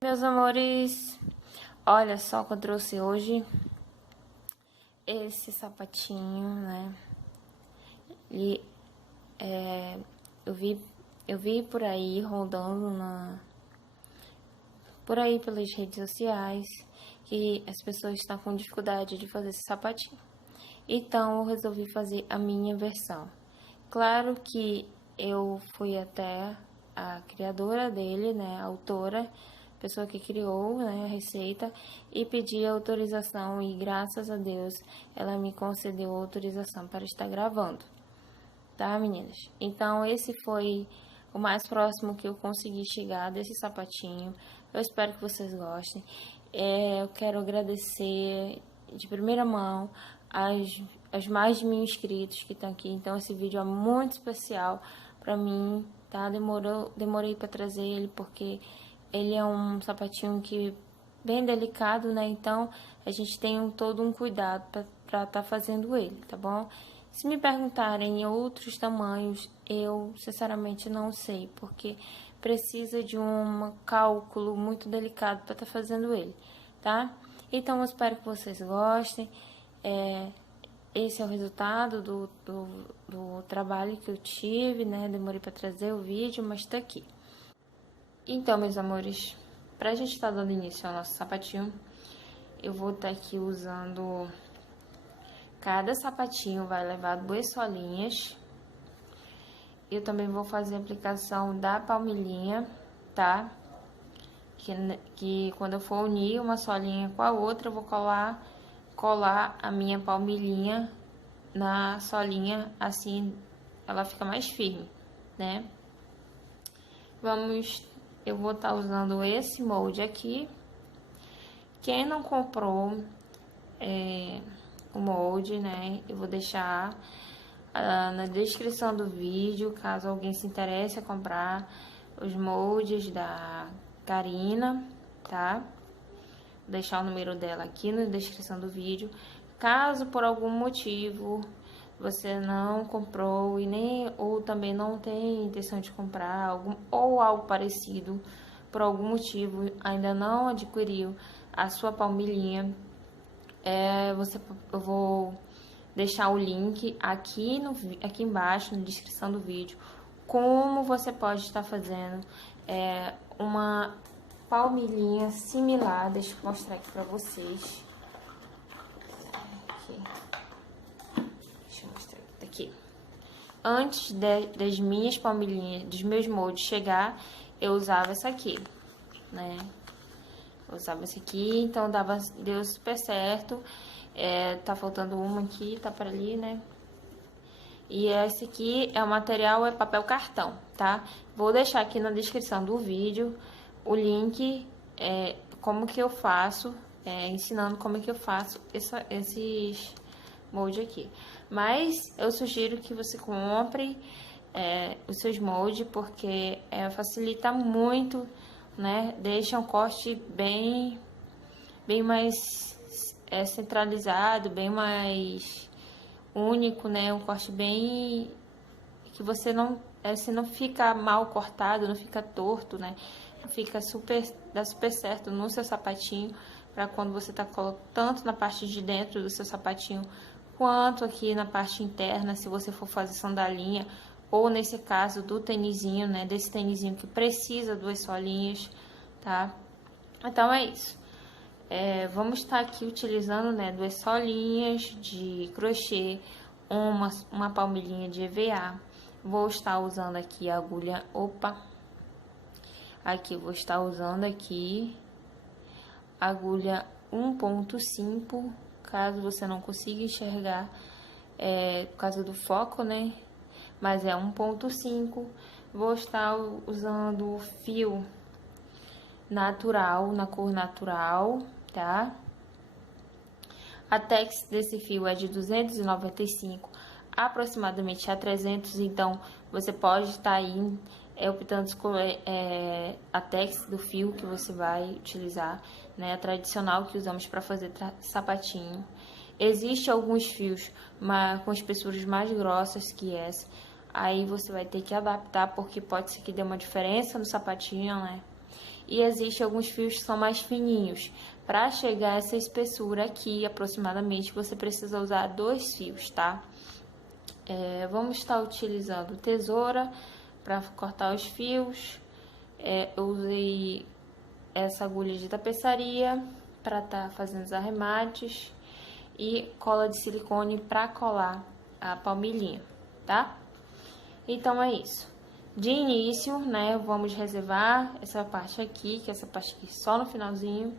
Meus amores, olha só que eu trouxe hoje esse sapatinho, né? E eu vi por aí rodando por aí pelas redes sociais que as pessoas estão com dificuldade de fazer esse sapatinho. Então eu resolvi fazer a minha versão. Claro que eu fui até a criadora dele, né, a autora, pessoa que criou, né, a receita, e pedi autorização e graças a Deus ela me concedeu autorização para estar gravando, tá, meninas? Então esse foi o mais próximo que eu consegui chegar desse sapatinho. Eu espero que vocês gostem. Eu quero agradecer de primeira mão aos mais de 1000 inscritos que estão aqui. Então esse vídeo é muito especial para mim, tá? Demorei para trazer ele porque ele é um sapatinho que bem delicado, né? Então a gente tem todo um cuidado para estar fazendo ele, tá bom? Se me perguntarem em outros tamanhos, eu sinceramente não sei, porque precisa de um cálculo muito delicado para estar fazendo ele, tá? Então eu espero que vocês gostem. Esse é o resultado do trabalho que eu tive, né? Demorei para trazer o vídeo, mas tá aqui. Então, meus amores, pra gente estar dando início ao nosso sapatinho, eu vou estar aqui usando... Cada sapatinho vai levar 2 solinhas. Eu também vou fazer a aplicação da palmilhinha, tá? Que quando eu for unir uma solinha com a outra, eu vou colar a minha palmilhinha na solinha, assim ela fica mais firme, né? Eu vou estar usando esse molde aqui. Quem não comprou o molde, né, eu vou deixar na descrição do vídeo, caso alguém se interesse a comprar os moldes da Karina, tá? Vou deixar o número dela aqui na descrição do vídeo. Caso por algum motivo você não comprou ou também não tem intenção de comprar ou algo parecido, por algum motivo ainda não adquiriu a sua palmilhinha, eu vou deixar o link aqui embaixo na descrição do vídeo, como você pode estar fazendo uma palmilhinha similar. Deixa eu mostrar aqui pra vocês. Deixa eu mostrar aqui. Antes das minhas palmilhinhas, dos meus moldes chegar, eu usava essa aqui, né? Eu usava esse aqui, então deu super certo. Tá faltando uma aqui, tá para ali, né? E esse aqui é o material, é papel cartão, tá? Vou deixar aqui na descrição do vídeo o link, como que eu faço, ensinando como é que eu faço esses moldes aqui. Mas eu sugiro que você compre os seus moldes, porque facilita muito, né? Deixa um corte bem mais centralizado, bem mais único, né? Um corte bem que você não fica mal cortado, não fica torto, né? Dá super certo no seu sapatinho, para quando você tá colocando tanto na parte de dentro do seu sapatinho quanto aqui na parte interna, se você for fazer sandalinha, ou nesse caso do tênisinho, né? Desse tênisinho que precisa 2 solinhas, tá? Então é isso. Vamos estar aqui utilizando, né, 2 solinhas de crochê, uma palmilhinha de EVA. Vou estar usando aqui a agulha, aqui eu vou estar usando aqui a agulha 1.5, caso você não consiga enxergar, por causa do foco, né, mas é 1.5. Vou estar usando o fio natural, na cor natural, tá? A tex desse fio é de 295 aproximadamente a 300, então você pode estar aí optando escolher a tex do fio que você vai utilizar, né? A tradicional que usamos para fazer sapatinho. Existem alguns fios com espessuras mais grossas que essa, aí você vai ter que adaptar, porque pode ser que dê uma diferença no sapatinho, né? e existem alguns fios que são mais fininhos. Para chegar a essa espessura aqui, aproximadamente, você precisa usar 2 fios, tá? Vamos estar utilizando tesoura para cortar os fios. Eu usei essa agulha de tapeçaria para estar fazendo os arremates e cola de silicone para colar a palmilhinha, tá? Então é isso. De início, né, vamos reservar essa parte aqui, que é essa parte aqui só no finalzinho,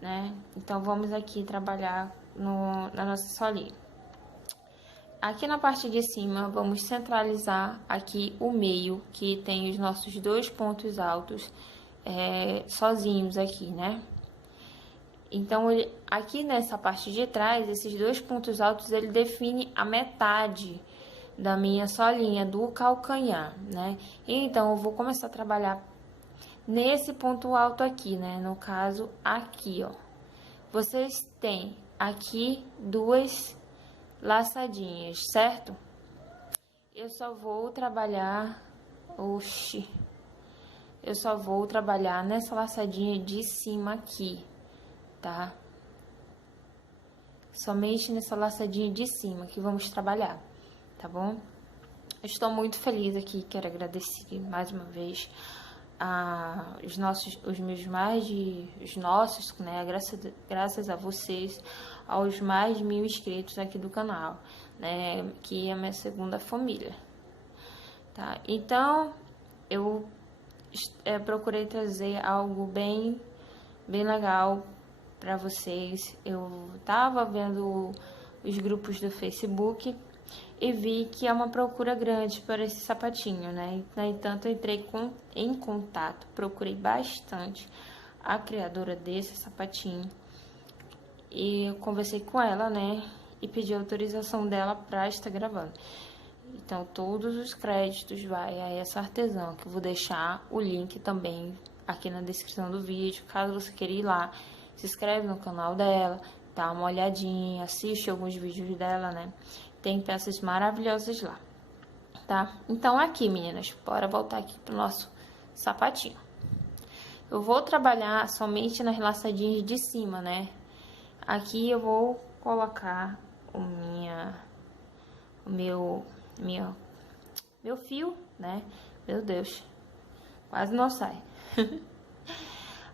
né? Então vamos aqui trabalhar na nossa solinha. Aqui na parte de cima, vamos centralizar aqui o meio, que tem os nossos 2 pontos altos sozinhos aqui, né? Então, aqui nessa parte de trás, esses 2 pontos altos, ele define a metade da minha solinha, do calcanhar, né? Então, eu vou começar a trabalhar nesse ponto alto aqui, né? No caso, aqui, ó. Vocês têm aqui 2 laçadinhas, certo? Eu só vou trabalhar... Eu só vou trabalhar nessa laçadinha de cima aqui, tá? Somente nessa laçadinha de cima que vamos trabalhar, tá bom? Eu estou muito feliz aqui, quero agradecer mais uma vez os nossos, né? Graças a vocês, aos mais de 1000 inscritos aqui do canal, né? Que é a minha segunda família, tá? Então, eu procurei trazer algo bem legal para vocês. Eu tava vendo os grupos do Facebook e vi que é uma procura grande por esse sapatinho, né? No entanto, eu entrei em contato, procurei bastante a criadora desse sapatinho e eu conversei com ela, né? E pedi a autorização dela para estar gravando. Então, todos os créditos vai a essa artesã, que eu vou deixar o link também aqui na descrição do vídeo. Caso você queira ir lá, se inscreve no canal dela, dá uma olhadinha, assiste alguns vídeos dela, né? Tem peças maravilhosas lá, tá? Então, aqui, meninas, bora voltar aqui pro nosso sapatinho. Eu vou trabalhar somente nas laçadinhas de cima, né? Aqui eu vou colocar meu fio, né? Meu Deus, quase não sai.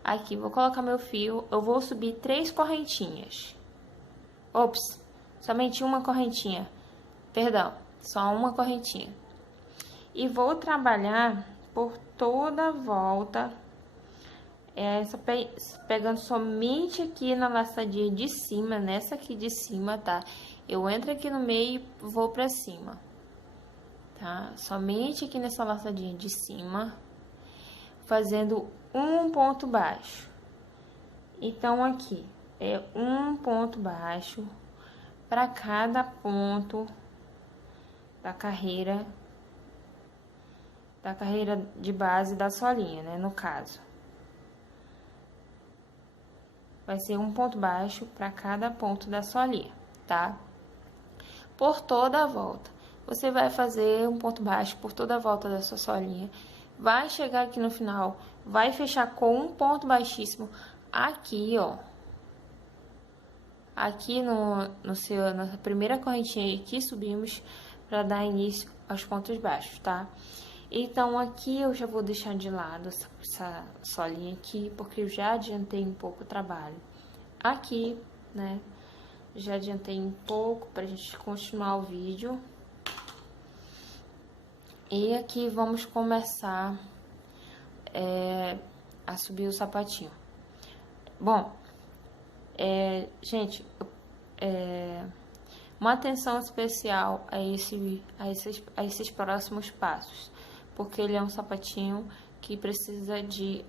Aqui, vou colocar meu fio, eu vou subir 3 correntinhas. Ops, somente uma correntinha. Perdão, só uma correntinha. E vou trabalhar por toda a volta, pegando somente aqui na laçadinha de cima, nessa aqui de cima, tá? Eu entro aqui no meio e vou pra cima, tá? Somente aqui nessa laçadinha de cima, fazendo um ponto baixo. Então, aqui é um ponto baixo para cada ponto da carreira de base da solinha, né? No caso, vai ser um ponto baixo para cada ponto da solinha, tá? Por toda a volta. Você vai fazer um ponto baixo por toda a volta da sua solinha. Vai chegar aqui no final, vai fechar com um ponto baixíssimo aqui, ó. Aqui na primeira correntinha que subimos para dar início aos pontos baixos, tá? Então, aqui eu já vou deixar de lado essa solinha aqui, porque eu já adiantei um pouco o trabalho. Aqui, né, já adiantei um pouco pra gente continuar o vídeo. E aqui vamos começar a subir o sapatinho. Bom, gente, uma atenção especial a esses próximos passos, porque ele é um sapatinho que precisa de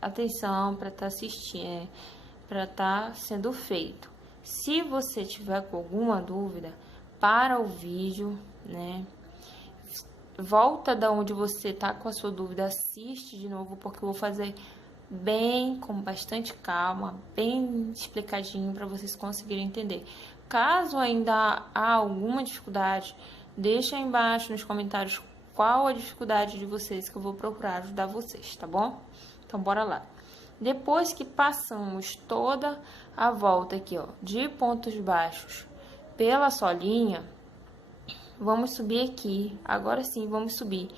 atenção para estar assistindo, para estar sendo feito. Se você tiver com alguma dúvida, para o vídeo, né? Volta da onde você tá com a sua dúvida, assiste de novo, porque eu vou fazer bem, com bastante calma, bem explicadinho para vocês conseguirem entender. Caso ainda há alguma dificuldade, deixa aí embaixo nos comentários qual a dificuldade de vocês, que eu vou procurar ajudar vocês, tá bom? Então, bora lá. Depois que passamos toda a volta aqui, ó, de pontos baixos pela solinha, vamos subir aqui. Agora sim, vamos subir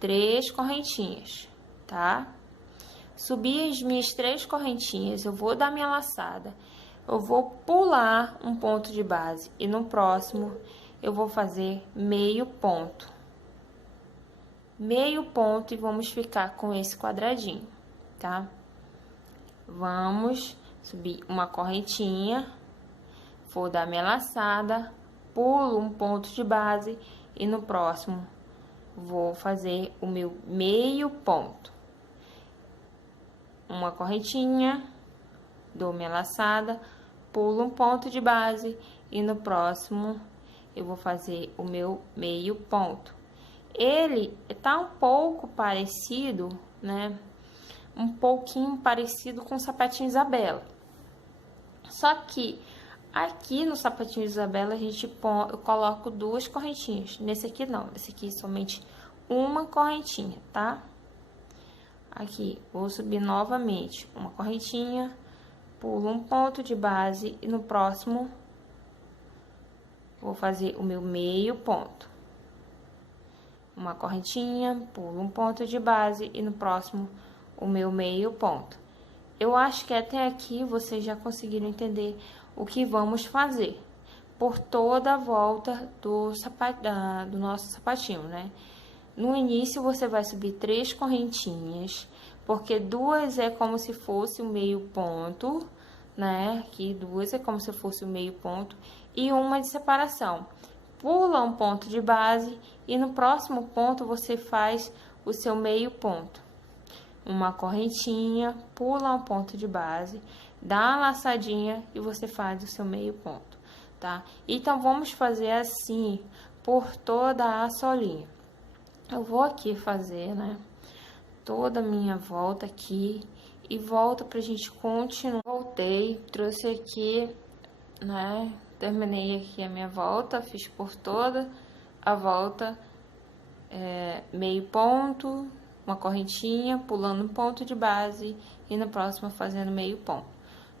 3 correntinhas, tá? Subi as minhas 3 correntinhas, eu vou dar minha laçada, eu vou pular um ponto de base e no próximo eu vou fazer meio ponto. Meio ponto e vamos ficar com esse quadradinho, tá? Vamos subir uma correntinha, vou dar minha laçada, pulo um ponto de base e no próximo vou fazer o meu meio ponto. Uma correntinha, dou minha laçada, pulo um ponto de base e no próximo eu vou fazer o meu meio ponto. Ele tá um pouco parecido, né? Um pouquinho parecido com o sapatinho Isabela. Só que aqui no sapatinho Isabela eu coloco 2 correntinhas. Nesse aqui não, nesse aqui somente uma correntinha, tá? Aqui, vou subir novamente uma correntinha, pulo um ponto de base e no próximo vou fazer o meu meio ponto. Uma correntinha, pulo um ponto de base e no próximo o meu meio ponto. Eu acho que até aqui vocês já conseguiram entender o que vamos fazer por toda a volta do nosso sapatinho, né? No início você vai subir 3 correntinhas, porque 2 é como se fosse o meio ponto, né? Aqui 2 é como se fosse o meio ponto e uma de separação. Pula um ponto de base e no próximo ponto você faz o seu meio ponto. Uma correntinha, pula um ponto de base, dá uma laçadinha e você faz o seu meio ponto, tá? Então, vamos fazer assim por toda a solinha. Eu vou aqui fazer, né, toda a minha volta aqui e volta pra gente continuar. Voltei, trouxe aqui, né, terminei aqui a minha volta, fiz por toda a volta, meio ponto, uma correntinha, pulando um ponto de base e no próximo fazendo meio ponto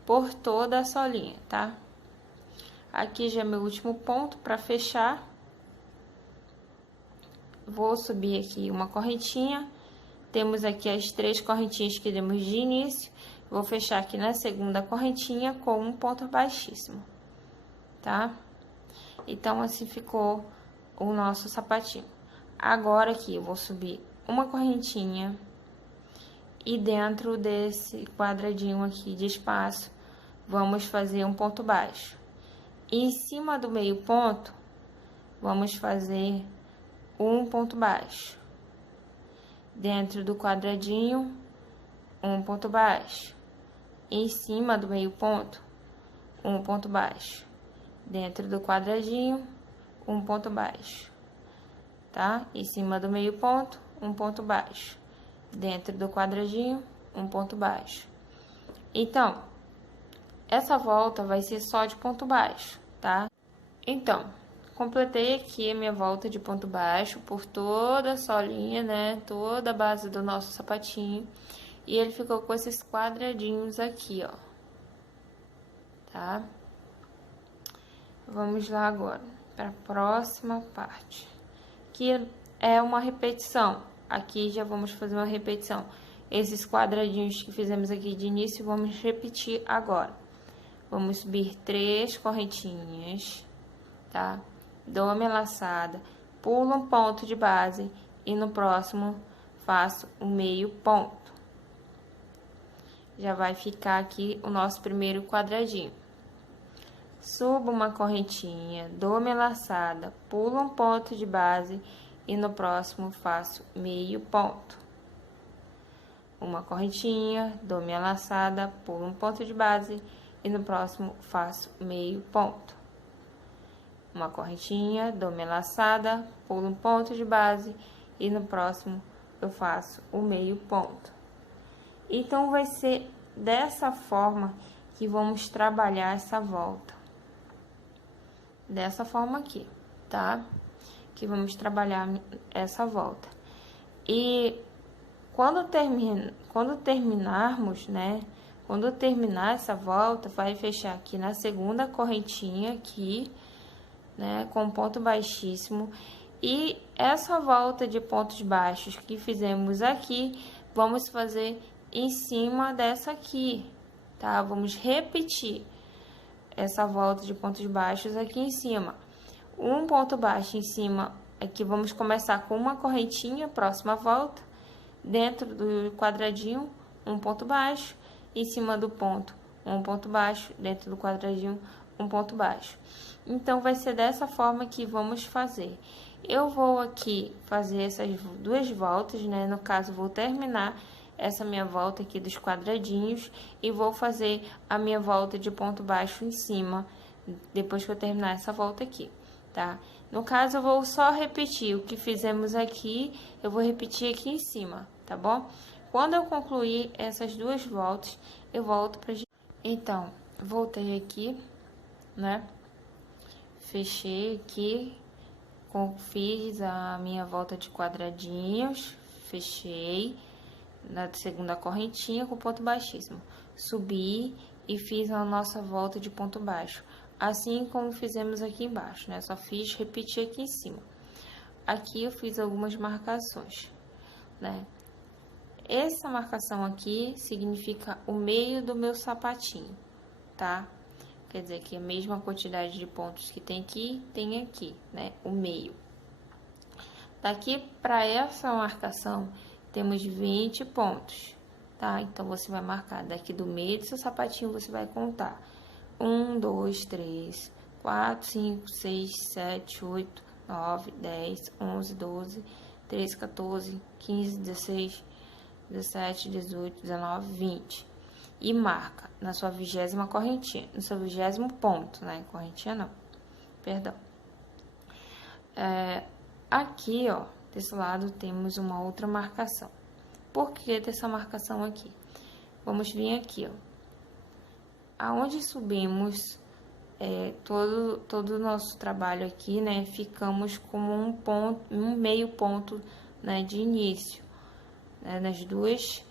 por toda a solinha, tá? Aqui já é meu último ponto para fechar. Vou subir aqui uma correntinha. Temos aqui as 3 correntinhas que demos de início. Vou fechar aqui na segunda correntinha com um ponto baixíssimo, tá? Então, assim ficou o nosso sapatinho. Agora aqui eu vou subir uma correntinha e dentro desse quadradinho aqui de espaço, vamos fazer um ponto baixo. E em cima do meio ponto, vamos fazer um ponto baixo. Dentro do quadradinho, um ponto baixo. Em cima do meio ponto, um ponto baixo. Dentro do quadradinho, um ponto baixo. Tá? Em cima do meio ponto, um ponto baixo. Dentro do quadradinho, um ponto baixo. Então, essa volta vai ser só de ponto baixo, tá? Então, completei aqui a minha volta de ponto baixo por toda a solinha, né? Toda a base do nosso sapatinho. E ele ficou com esses quadradinhos aqui, ó. Tá? Vamos lá agora para a próxima parte. Que é uma repetição. Aqui já vamos fazer uma repetição. Esses quadradinhos que fizemos aqui de início, vamos repetir agora. Vamos subir 3 correntinhas, tá? Dou a minha laçada, pulo um ponto de base e no próximo faço o meio ponto. Já vai ficar aqui o nosso primeiro quadradinho. Subo uma correntinha, dou minha laçada, pulo um ponto de base e no próximo faço meio ponto. Uma correntinha, dou minha laçada, pulo um ponto de base e no próximo faço meio ponto. Uma correntinha, dou minha laçada, pulo um ponto de base e no próximo eu faço o meio ponto. Então, vai ser dessa forma que vamos trabalhar essa volta. Dessa forma aqui, tá? Que vamos trabalhar essa volta. E Quando terminarmos, né? Quando terminar essa volta, vai fechar aqui na segunda correntinha aqui, né? Com ponto baixíssimo. E essa volta de pontos baixos que fizemos aqui, vamos fazer em cima dessa aqui, tá? Vamos repetir essa volta de pontos baixos aqui em cima. Um ponto baixo em cima, aqui vamos começar com uma correntinha, próxima volta. Dentro do quadradinho, um ponto baixo. Em cima do ponto, um ponto baixo. Dentro do quadradinho, um ponto baixo. Então, vai ser dessa forma que vamos fazer. Eu vou aqui fazer essas duas voltas, né? No caso, vou terminar essa minha volta aqui dos quadradinhos e vou fazer a minha volta de ponto baixo em cima, depois que eu terminar essa volta aqui, tá? No caso, eu vou só repetir o que fizemos aqui, eu vou repetir aqui em cima, tá bom? Quando eu concluir essas duas voltas, eu volto pra gente. Então, voltei aqui, né? Fechei aqui, fiz a minha volta de quadradinhos, fechei na segunda correntinha com ponto baixíssimo. Subi e fiz a nossa volta de ponto baixo, assim como fizemos aqui embaixo, né? Só fiz repetir aqui em cima. Aqui eu fiz algumas marcações, né? Essa marcação aqui significa o meio do meu sapatinho, tá? Quer dizer que a mesma quantidade de pontos que tem aqui, né? O meio. Daqui para essa marcação, temos 20 pontos, tá? Então, você vai marcar daqui do meio do seu sapatinho, você vai contar 1, 2, 3, 4, 5, 6, 7, 8, 9, 10, 11, 12, 13, 14, 15, 16, 17, 18, 19, 20. E marca na sua 20ª correntinha, no seu 20º ponto, né? Correntinha não, perdão. Aqui, ó, desse lado temos uma outra marcação. Por que dessa marcação aqui? Vamos vir aqui, ó. Aonde subimos todo o nosso trabalho aqui, né? Ficamos como um meio ponto, né, de início, né? Nas duas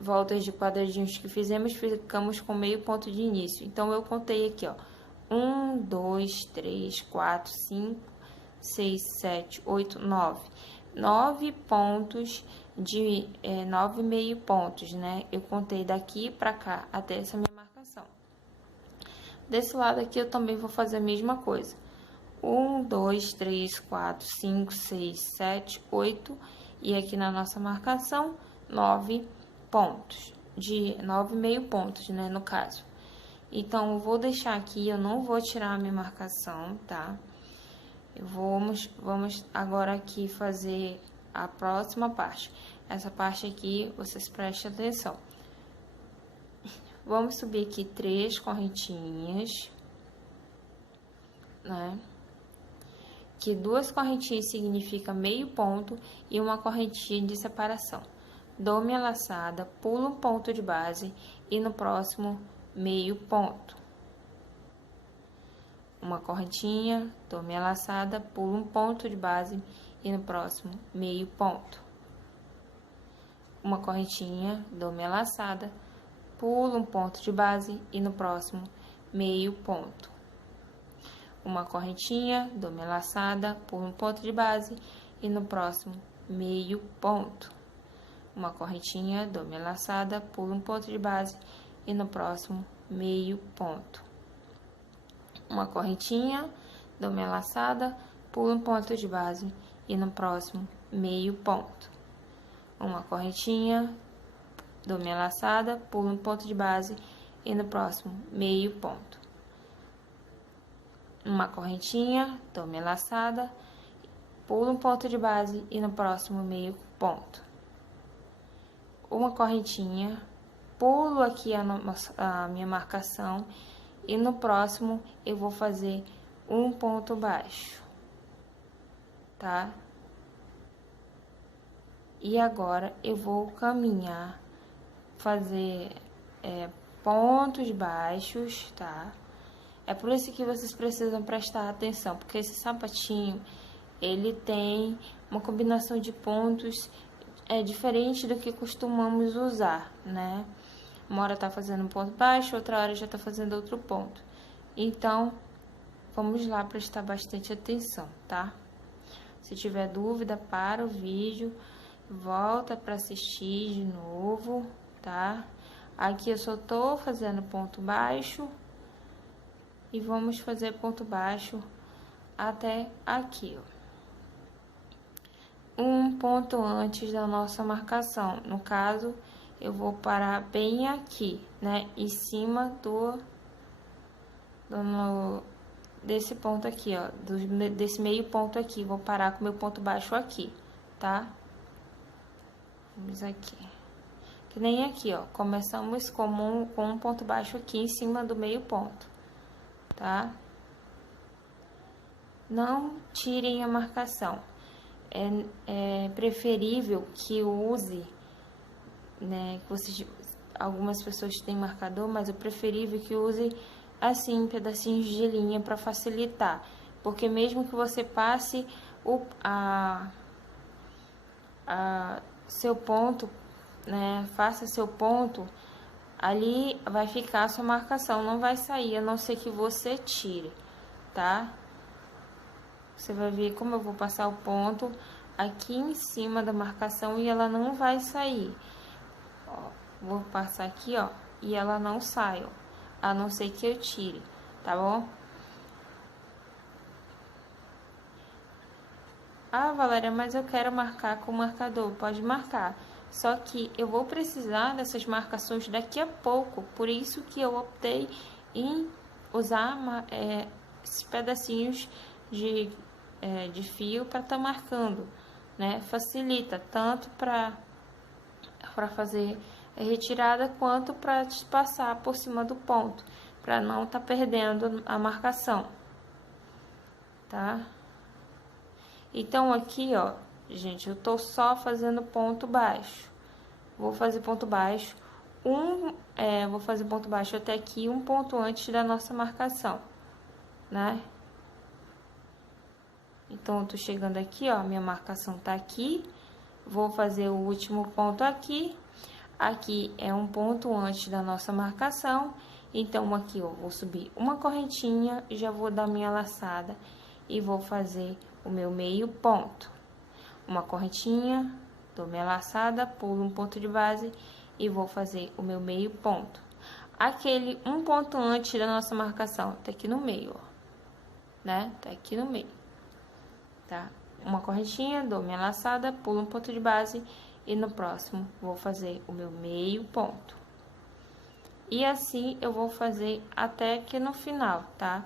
voltas de quadradinhos que fizemos, ficamos com meio ponto de início. Então, eu contei aqui, ó. 1, 2, 3, 4, 5, 6, 7, 8, 9. 9 pontos de 9 meio pontos, né? Eu contei daqui pra cá até essa minha marcação. Desse lado aqui eu também vou fazer a mesma coisa. 1, 2, 3, 4, 5, 6, 7, 8. E aqui na nossa marcação, 9 pontos. De 9 meio pontos, né? No caso. Então, eu vou deixar aqui, eu não vou tirar a minha marcação, tá? Vamos agora aqui fazer a próxima parte. Essa parte aqui, vocês prestem atenção. Vamos subir aqui 3 correntinhas, né? Que 2 correntinhas significa meio ponto e uma correntinha de separação. Dou minha laçada, pulo um ponto de base e no próximo meio ponto. Uma correntinha, dou minha laçada, pulo um ponto de base e no próximo meio ponto. Uma correntinha, dou minha laçada, pulo um ponto de base e no próximo meio ponto. Uma correntinha, dou minha laçada, pulo um ponto de base e no próximo meio ponto. Uma correntinha, dou minha laçada, pulo um ponto de base e no próximo meio ponto. Uma correntinha, dou minha laçada, pulo um ponto de base e no próximo meio ponto. Uma correntinha, dou minha laçada, pulo um ponto de base e no próximo meio ponto. Uma correntinha, dou minha laçada, pulo um ponto de base e no próximo meio ponto. Uma correntinha, pulo aqui a minha marcação e no próximo eu vou fazer um ponto baixo, tá? E agora eu vou caminhar, fazer pontos baixos, tá? É por isso que vocês precisam prestar atenção, porque esse sapatinho, ele tem uma combinação de pontos é diferente do que costumamos usar, né? Uma hora tá fazendo um ponto baixo, outra hora já tá fazendo outro ponto. Então, vamos lá prestar bastante atenção, tá? Se tiver dúvida, para o vídeo, volta para assistir de novo, tá? Aqui eu só tô fazendo ponto baixo e vamos fazer ponto baixo até aqui, ó. Um ponto antes da nossa marcação. No caso, eu vou parar bem aqui, né? Em cima desse ponto aqui, ó. Desse meio ponto aqui. Vou parar com meu ponto baixo aqui, tá? Vamos aqui. Que nem aqui, ó. Começamos com um ponto baixo aqui em cima do meio ponto, tá? Não tirem a marcação. É preferível que use, né, que algumas pessoas têm marcador, mas é preferível que use assim, pedacinhos de linha para facilitar, porque mesmo que você passe seu ponto, né, faça seu ponto, ali vai ficar a sua marcação, não vai sair, a não ser que você tire, tá? Você vai ver como eu vou passar o ponto aqui em cima da marcação e ela não vai sair. Ó, vou passar aqui, ó, e ela não sai, ó, a não ser que eu tire, tá bom? Ah, Valéria, mas eu quero marcar com o marcador. Pode marcar. Só que eu vou precisar dessas marcações daqui a pouco. Por isso que eu optei em usar esses pedacinhos de fio para estar marcando, né? Facilita tanto para fazer retirada quanto para passar por cima do ponto, para não estar perdendo a marcação, tá? Então aqui, ó, gente, eu tô só fazendo ponto baixo. Vou fazer ponto baixo, vou fazer ponto baixo até aqui, um ponto antes da nossa marcação, né? Então, eu tô chegando aqui, ó, minha marcação tá aqui. Vou fazer o último ponto aqui. Aqui é um ponto antes da nossa marcação. Então, aqui, ó, vou subir uma correntinha, já vou dar minha laçada e vou fazer o meu meio ponto. Uma correntinha, dou minha laçada, pulo um ponto de base e vou fazer o meu meio ponto. Aquele um ponto antes da nossa marcação, tá aqui no meio, ó, né? Tá aqui no meio, tá? Uma correntinha, dou minha laçada, pulo um ponto de base e no próximo vou fazer o meu meio ponto. E assim eu vou fazer até que no final, tá?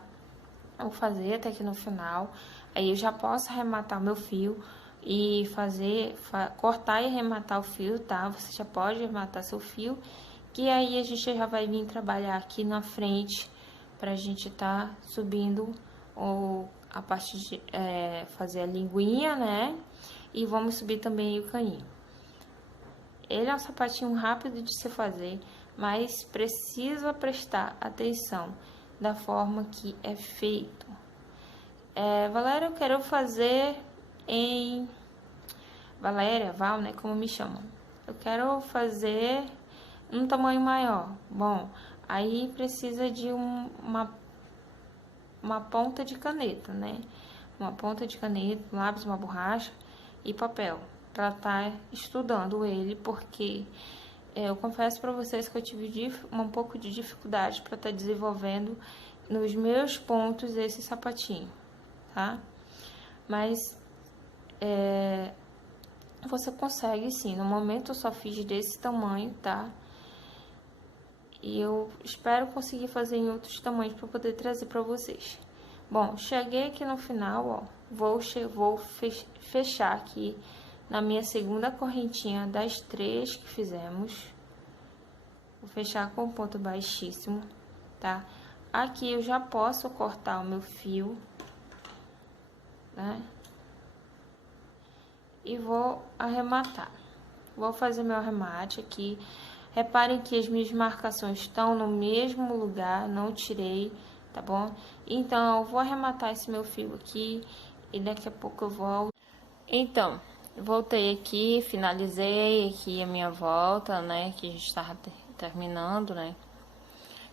Vou fazer até que no final, aí eu já posso arrematar o meu fio e cortar e arrematar o fio, tá? Você já pode arrematar seu fio, que aí a gente já vai vir trabalhar aqui na frente pra gente tá subindo a parte de fazer a linguinha, né? E vamos subir também o caninho. Ele é um sapatinho rápido de se fazer, mas precisa prestar atenção da forma que é feito. Valéria, eu quero fazer em... Valéria, Val, né, como me chamam. Eu quero fazer um tamanho maior. Bom, aí precisa de uma ponta de caneta, né? Uma ponta de caneta, um lápis, uma borracha e papel, para estar estudando ele, porque eu confesso para vocês que eu tive um pouco de dificuldade para estar desenvolvendo nos meus pontos esse sapatinho, tá? Mas você consegue sim. No momento eu só fiz desse tamanho, tá? E eu espero conseguir fazer em outros tamanhos para poder trazer para vocês. Bom, cheguei aqui no final, ó. Vou fechar aqui na minha segunda correntinha das 3 que fizemos. Vou fechar com ponto baixíssimo, tá? Aqui eu já posso cortar o meu fio, né? E vou arrematar. Vou fazer meu arremate aqui. Reparem que as minhas marcações estão no mesmo lugar, não tirei, tá bom? Então, eu vou arrematar esse meu fio aqui e daqui a pouco eu volto. Então, Voltei aqui, finalizei aqui a minha volta, né, que a gente estava terminando, né.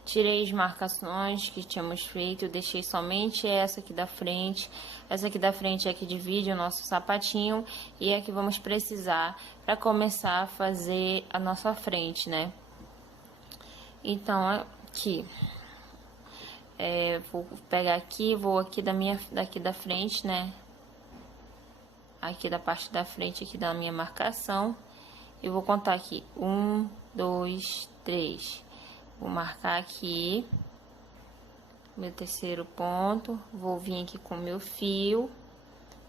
Tirei as marcações que tínhamos feito, deixei somente essa aqui da frente. Essa aqui da frente é que divide o nosso sapatinho e é que vamos precisar para começar a fazer a nossa frente, né? Então, aqui, vou pegar aqui, vou aqui daqui da frente, né? Aqui da parte da frente aqui da minha marcação. E vou contar aqui, 1, 2, 3. Vou marcar aqui meu terceiro ponto, vou vir aqui com meu fio,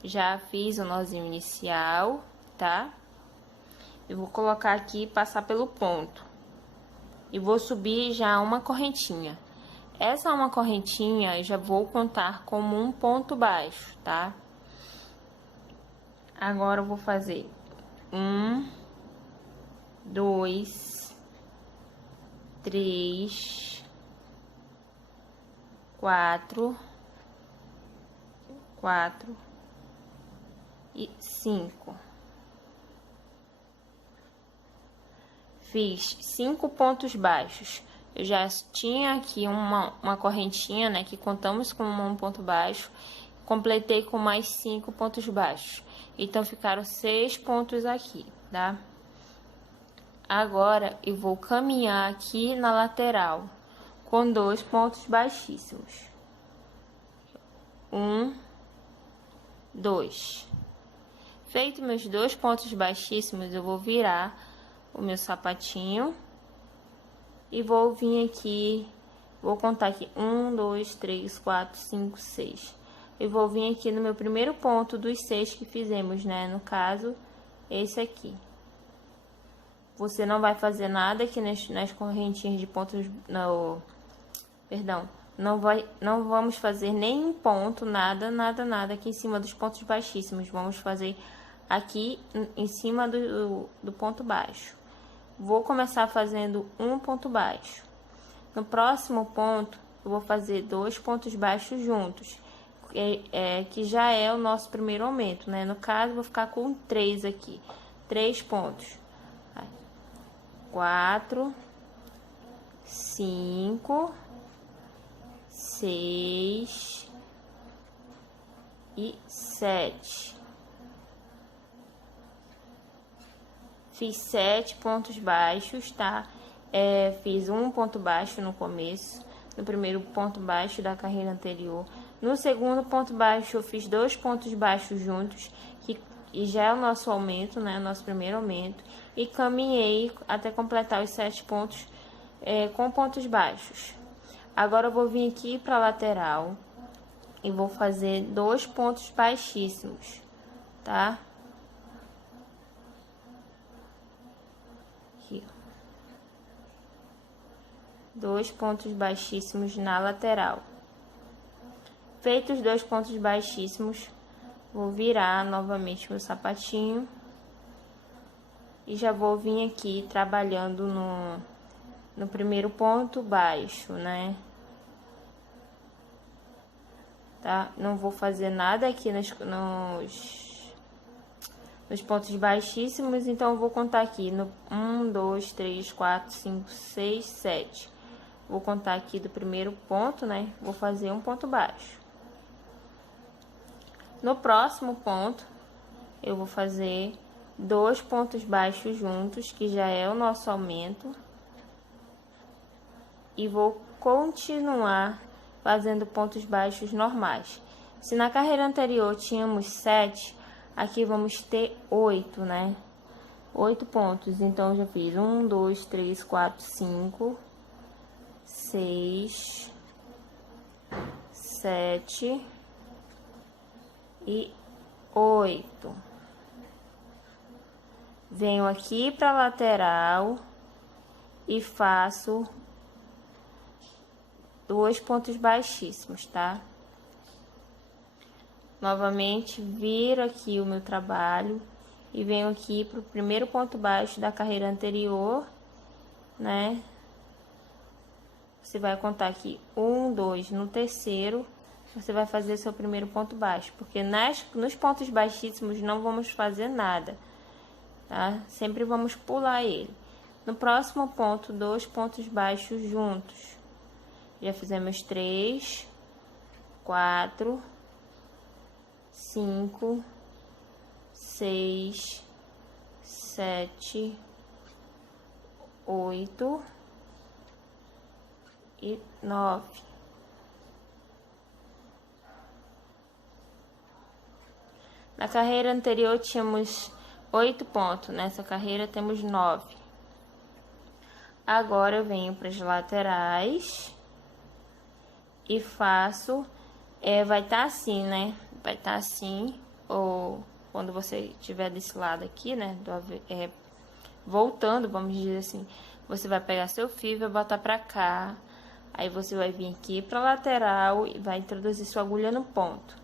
já fiz o nozinho inicial, tá? Eu vou colocar aqui e passar pelo ponto. E vou subir já uma correntinha. Essa uma correntinha eu já vou contar como um ponto baixo, tá? Agora eu vou fazer 1, 2, 3, 4 e 5. Fiz 5 pontos baixos. Eu já tinha aqui uma correntinha, né, que contamos com um ponto baixo. Completei com mais 5 pontos baixos. Então, ficaram 6 pontos aqui, tá? Agora, eu vou caminhar aqui na lateral com 2 pontos baixíssimos. 1, 2. Feito meus 2 pontos baixíssimos, eu vou virar o meu sapatinho e vou vir aqui, vou contar aqui 1, 2, 3, 4, 5, 6. Eu vou vir aqui no meu primeiro ponto dos 6 que fizemos, né? No caso, esse aqui. Você não vai fazer nada aqui nas correntinhas de pontos, perdão, não vamos fazer nenhum ponto, nada aqui em cima dos pontos baixíssimos. Vamos fazer aqui em cima do ponto baixo. Vou começar fazendo um ponto baixo. No próximo ponto, eu vou fazer 2 pontos baixos juntos, que já é o nosso primeiro aumento, né? No caso, vou ficar com 3 aqui, 3 pontos. 4, 5, 6 e 7. Fiz 7 pontos baixos, tá? Fiz um ponto baixo no começo, no primeiro ponto baixo da carreira anterior. No segundo ponto baixo, eu fiz 2 pontos baixos juntos, e já é o nosso aumento, né? Nosso primeiro aumento. E caminhei até completar os 7 pontos com pontos baixos. Agora eu vou vir aqui para a lateral e vou fazer 2 pontos baixíssimos, tá? Aqui, ó. 2 pontos baixíssimos na lateral. Feitos os 2 pontos baixíssimos, vou virar novamente meu sapatinho e já vou vir aqui trabalhando no primeiro ponto baixo, né? Tá? Não vou fazer nada aqui nos pontos baixíssimos, então eu vou contar aqui no 1, 2, 3, 4, 5, 6, 7. Vou contar aqui do primeiro ponto, né? Vou fazer um ponto baixo. No próximo ponto, eu vou fazer 2 pontos baixos juntos, que já é o nosso aumento. E vou continuar fazendo pontos baixos normais. Se na carreira anterior tínhamos 7, aqui vamos ter 8, né? 8 pontos. Então, eu já fiz 1, 2, 3, 4, 5, 6, 7... e 8. Venho aqui para a lateral e faço 2 pontos baixíssimos, tá? Novamente, viro aqui o meu trabalho e venho aqui para o primeiro ponto baixo da carreira anterior, né? Você vai contar aqui 1, 2 no terceiro, você vai fazer seu primeiro ponto baixo, porque nos pontos baixíssimos não vamos fazer nada, tá? Sempre vamos pular ele. No próximo ponto, 2 pontos baixos juntos. Já fizemos 3, 4, 5, 6, 7, 8 e 9. Na carreira anterior tínhamos 8 pontos, nessa carreira temos 9. Agora eu venho para as laterais e faço, vai estar assim, né? Vai estar assim, ou quando você estiver desse lado aqui, né? Voltando, vamos dizer assim, você vai pegar seu fio e vai botar para cá. Aí você vai vir aqui para lateral e vai introduzir sua agulha no ponto.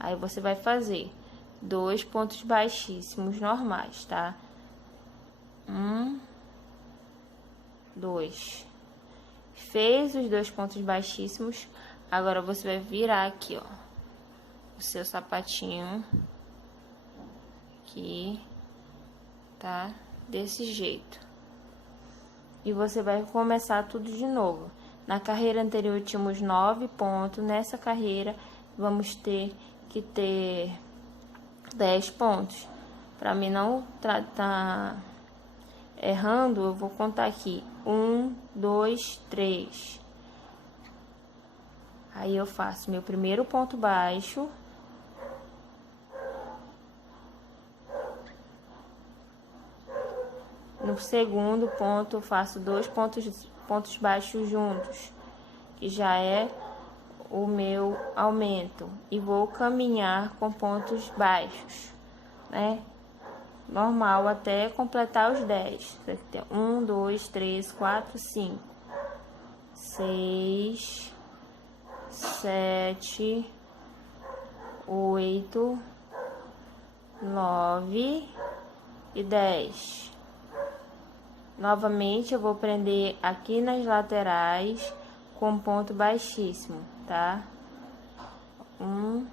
Aí você vai fazer 2 pontos baixíssimos normais, tá? 1, 2. Fez os 2 pontos baixíssimos. Agora você vai virar aqui, ó, o seu sapatinho aqui, tá? Desse jeito. E você vai começar tudo de novo. Na carreira anterior tínhamos 9 pontos. Nessa carreira vamos ter que ter 10 pontos. Para mim não tá errando, eu vou contar aqui. 1, 2, 3. Aí eu faço meu primeiro ponto baixo. No segundo ponto eu faço 2 pontos baixos juntos, que já é o meu aumento, e vou caminhar com pontos baixos, né? Normal até completar os 10. 1, 2, 3, 4, 5, 6, 7, 8, 9 e 10. Novamente eu vou prender aqui nas laterais com ponto baixíssimo, tá? 1,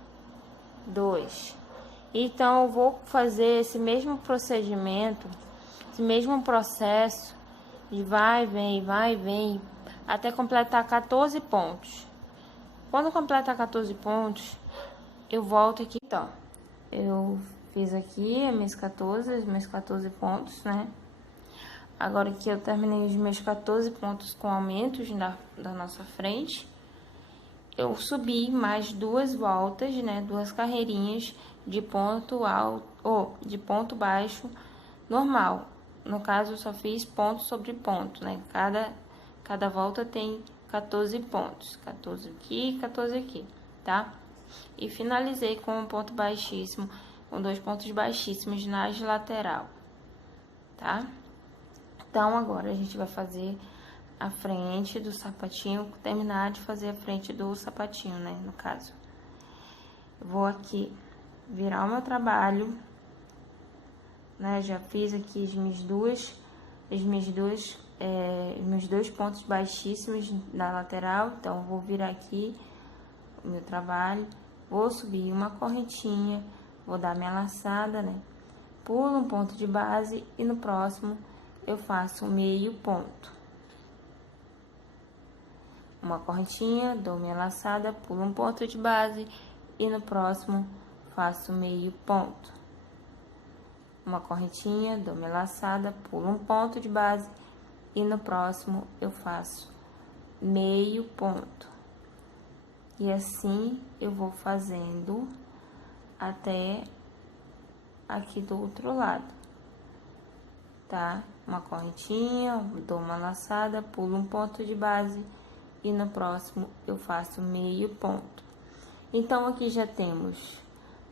2. Então eu vou fazer esse mesmo procedimento, esse mesmo processo de vai e vem, até completar 14 pontos. Quando completar 14 pontos, eu volto aqui. Então, eu fiz aqui meus 14 pontos, né? Agora que eu terminei os meus 14 pontos com aumentos da nossa frente, eu subi mais 2 voltas, né? 2 carreirinhas de ponto alto ou de ponto baixo normal. No caso, eu só fiz ponto sobre ponto, né? Cada volta tem 14 pontos. 14 aqui, 14 aqui, tá? E finalizei com um ponto baixíssimo, com 2 pontos baixíssimos nas lateral, tá? Então, agora a gente vai fazer a frente do sapatinho, terminar de fazer a frente do sapatinho, né, no caso. Eu vou aqui virar o meu trabalho, né, já fiz aqui meus dois pontos baixíssimos na lateral, então vou virar aqui o meu trabalho, vou subir uma correntinha, vou dar minha laçada, né, pulo um ponto de base e no próximo eu faço meio ponto. Uma correntinha, dou minha laçada, pulo um ponto de base e no próximo faço meio ponto. Uma correntinha, dou minha laçada, pulo um ponto de base e no próximo eu faço meio ponto. E assim eu vou fazendo até aqui do outro lado, tá? Uma correntinha, dou uma laçada, pulo um ponto de base e no próximo eu faço meio ponto. Então, aqui já temos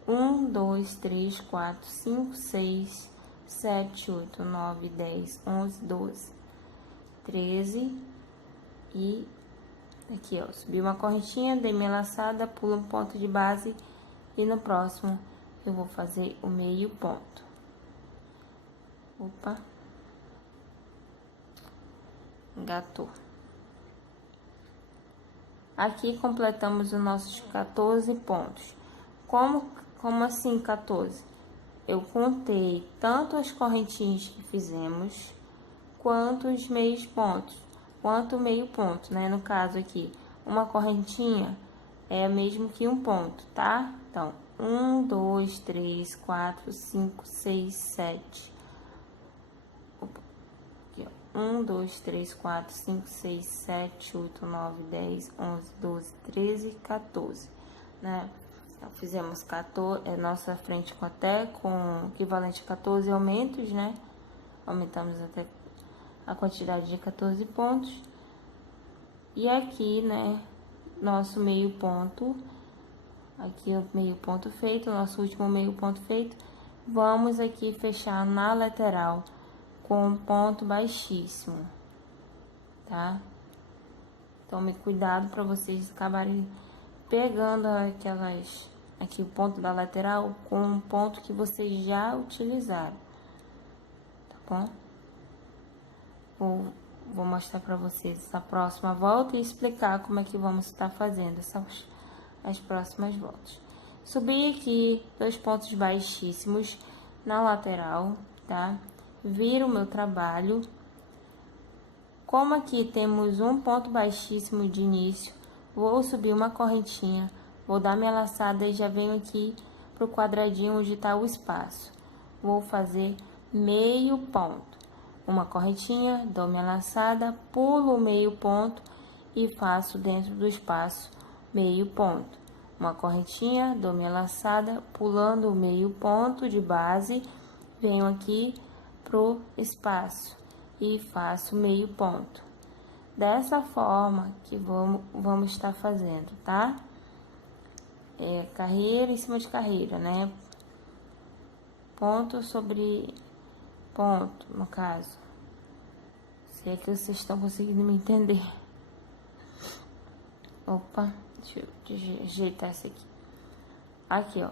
1, 2, 3, 4, 5, 6, 7, 8, 9, 10, 11, 12, 13 e aqui, ó, subi uma correntinha, dei minha laçada, pulo um ponto de base e no próximo eu vou fazer o meio ponto. Opa. Engatou. Aqui completamos os nossos 14 pontos. Como assim 14? Eu contei tanto as correntinhas que fizemos, quanto os meios pontos, quanto meio ponto, né? No caso aqui, uma correntinha é mesmo que um ponto, tá? Então, 1, 2, 3, 4, 5, 6, 7. 1, 2, 3, 4, 5, 6, 7, 8, 9, 10, 11, 12, 13, 14, né? Então, fizemos 14, nossa frente com equivalente a 14 aumentos, né? Aumentamos até a quantidade de 14 pontos. E aqui, né, nosso meio ponto, aqui o meio ponto feito, nosso último meio ponto feito. Vamos aqui fechar na lateral com um ponto baixíssimo, tá? Tome cuidado para vocês acabarem pegando aqui o ponto da lateral com um ponto que vocês já utilizaram, tá bom? Vou mostrar para vocês essa próxima volta e explicar como é que vamos estar fazendo as próximas voltas. Subi aqui 2 pontos baixíssimos na lateral, tá? Viro o meu trabalho. Como aqui temos um ponto baixíssimo de início, vou subir uma correntinha, vou dar minha laçada e já venho aqui pro quadradinho onde está o espaço. Vou fazer meio ponto. Uma correntinha, dou minha laçada, pulo o meio ponto e faço dentro do espaço meio ponto. Uma correntinha, dou minha laçada, pulando o meio ponto de base, venho aqui pro espaço e faço meio ponto. Dessa forma que vamos estar fazendo, tá? Carreira em cima de carreira, né? Ponto sobre ponto, no caso. Se é que vocês estão conseguindo me entender. Opa, deixa eu ajeitar isso aqui. Aqui, ó.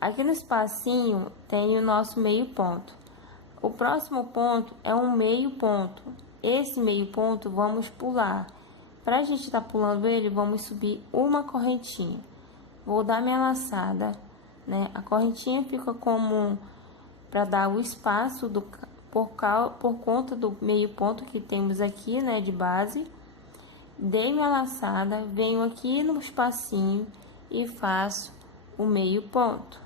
Aqui no espacinho tem o nosso meio ponto. O próximo ponto é um meio ponto. Esse meio ponto vamos pular. Pra gente estar pulando ele, vamos subir uma correntinha. Vou dar minha laçada, né? A correntinha fica como para dar o espaço por conta do meio ponto que temos aqui, né, de base. Dei minha laçada, venho aqui no espacinho e faço o meio ponto.